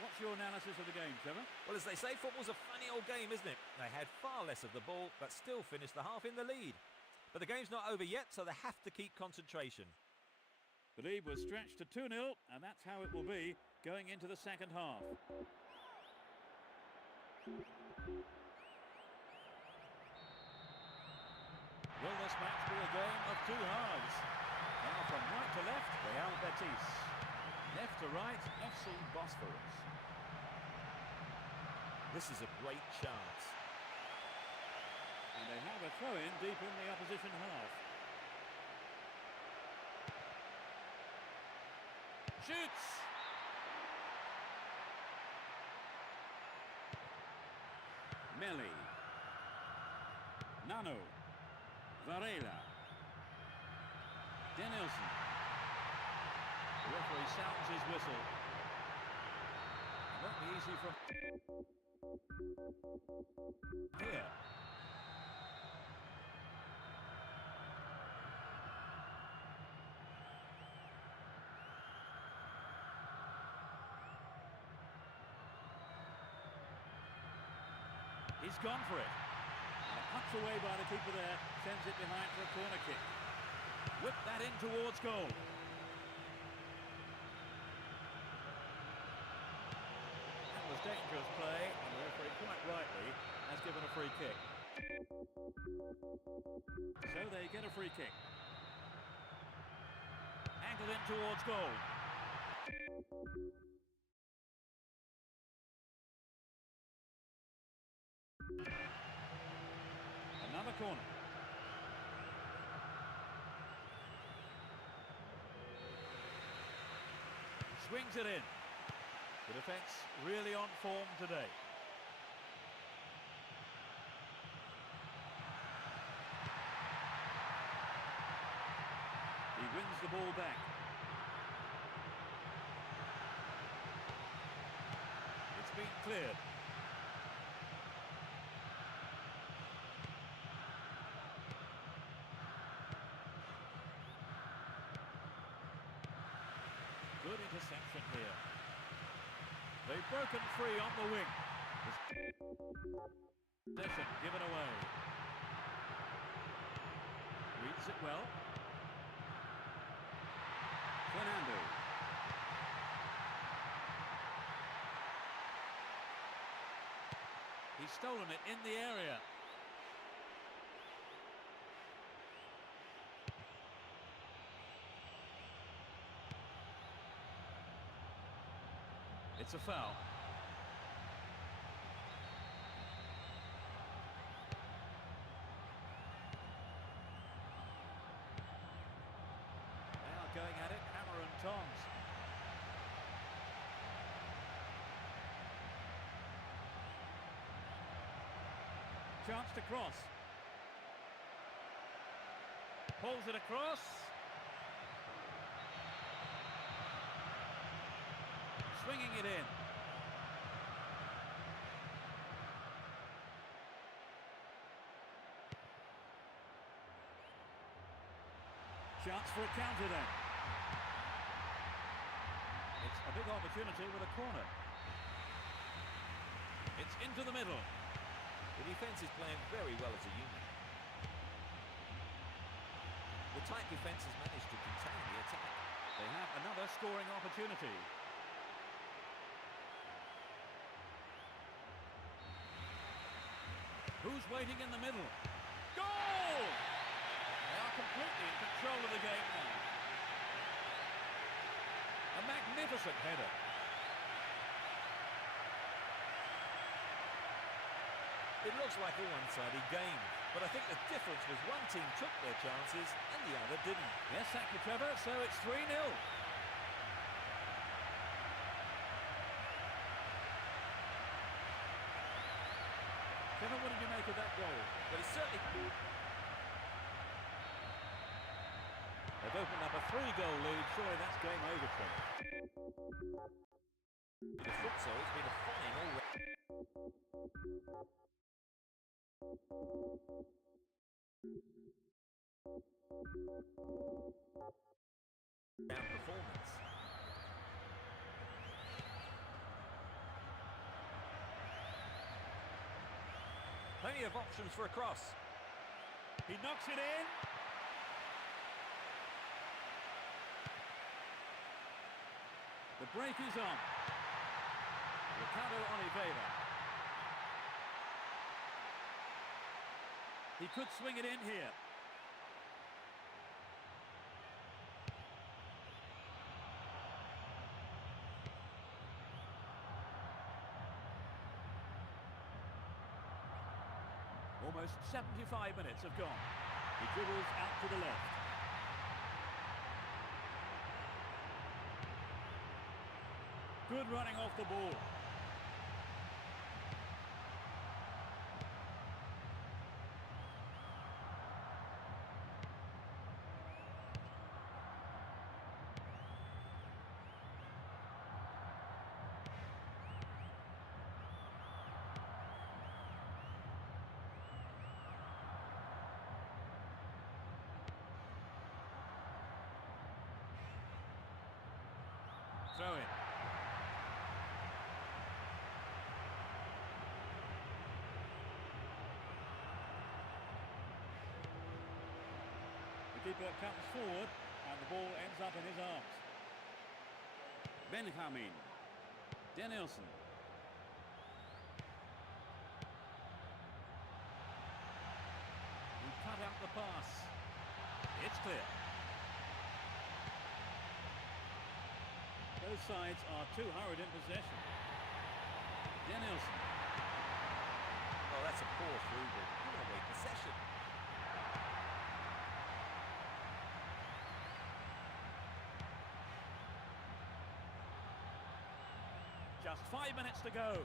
What's your analysis of the game, Trevor? Well, as they say, football's a funny old game, isn't it? They had far less of the ball, but still finished the half in the lead. But the game's not over yet, so they have to keep concentration. The lead was stretched to 2-0, and that's how it will be going into the second half. Will this match be a game of two halves? Now from right to left, Real Betis. Left to right, FC Bosphorus. This is a great chance. And they have a throw-in deep in the opposition half. Shoots! Melli. Nano. Varela. Danielson. The referee sounds his whistle. It won't be easy from here. He's gone for it. And a punch away by the keeper there sends it behind for a corner kick. Whip that in towards goal. That was dangerous play, and the referee quite rightly has given a free kick. So they get a free kick. Angled in towards goal. Another corner. Swings it in. The defence really on form today. the ball back. It's been cleared. Good interception here. They've broken free on the wing. Possession given away. Reads it well. GANHANDO. He's stolen it in the area. It's a foul. They are going at it, hammer and tongs. Chance to cross. Pulls it across. Swinging it in. Chance for a counter then. It's a big opportunity with a corner. It's into the middle. The defence is playing very well as a unit. The tight defence has managed to contain the attack. They have another scoring opportunity. Who's waiting in the middle? Goal! They are completely in control of the game now. A magnificent header. It looks like a one-sided game, but I think the difference was one team took their chances and the other didn't. Yes, thank you, Trevor. So it's 3-0. Trevor, what did you make of that goal? But it's certainly good. They've opened up a 3-goal lead. Surely that's game over, Trevor. I thought so. It's been a fine all-round performance. Plenty of options for a cross. He knocks it in. The break is on. Ricardo Oliveira. He could swing it in here. Almost 75 minutes have gone. He dribbles out to the left. Good running off the ball. Throw in. The keeper comes forward and the ball ends up in his arms. Benjamin. Danielson. He cut out the pass. It's clear. Both sides are too hurried in possession. Danielson. Oh, that's a poor through ball. Giving away possession. Just 5 minutes to go.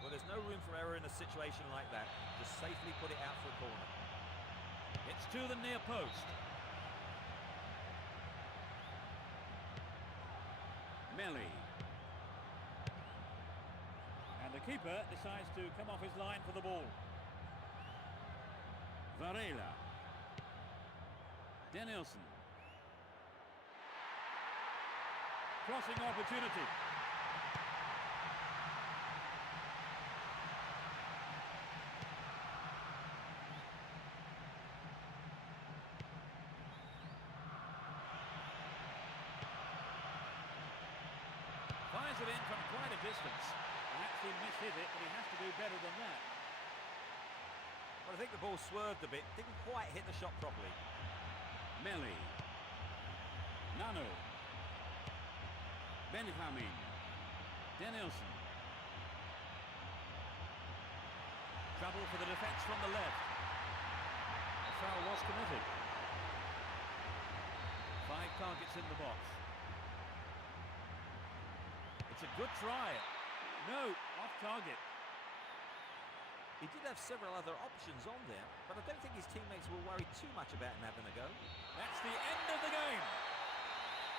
Well, there's no room for error in a situation like that. Just safely put it out for a corner. It's to the near post. Melli. And the keeper decides to come off his line for the ball. Varela. Danielson. Crossing opportunity. Fires it in from quite a distance. Perhaps he mishit it, but he has to do better than that. Well, I think the ball swerved a bit, didn't quite hit the shot properly. Melli. Nano. Benjamin. Danielson. Trouble for the defence from the left. A foul was committed. 5 targets in the box. It's a good try. No, off target. He did have several other options on there, but I don't think his teammates will worry too much about him having a go. That's the end of the game.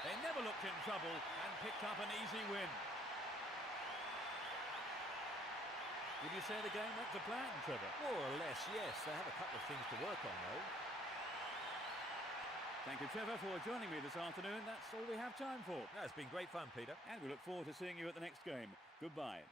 They never looked in trouble and picked up an easy win. Would you say the game went to plan, Trevor? More or less, yes. They have a couple of things to work on, though. Thank you, Trevor, for joining me this afternoon. That's all we have time for. Yeah, it's been great fun, Peter. And we look forward to seeing you at the next game. Goodbye.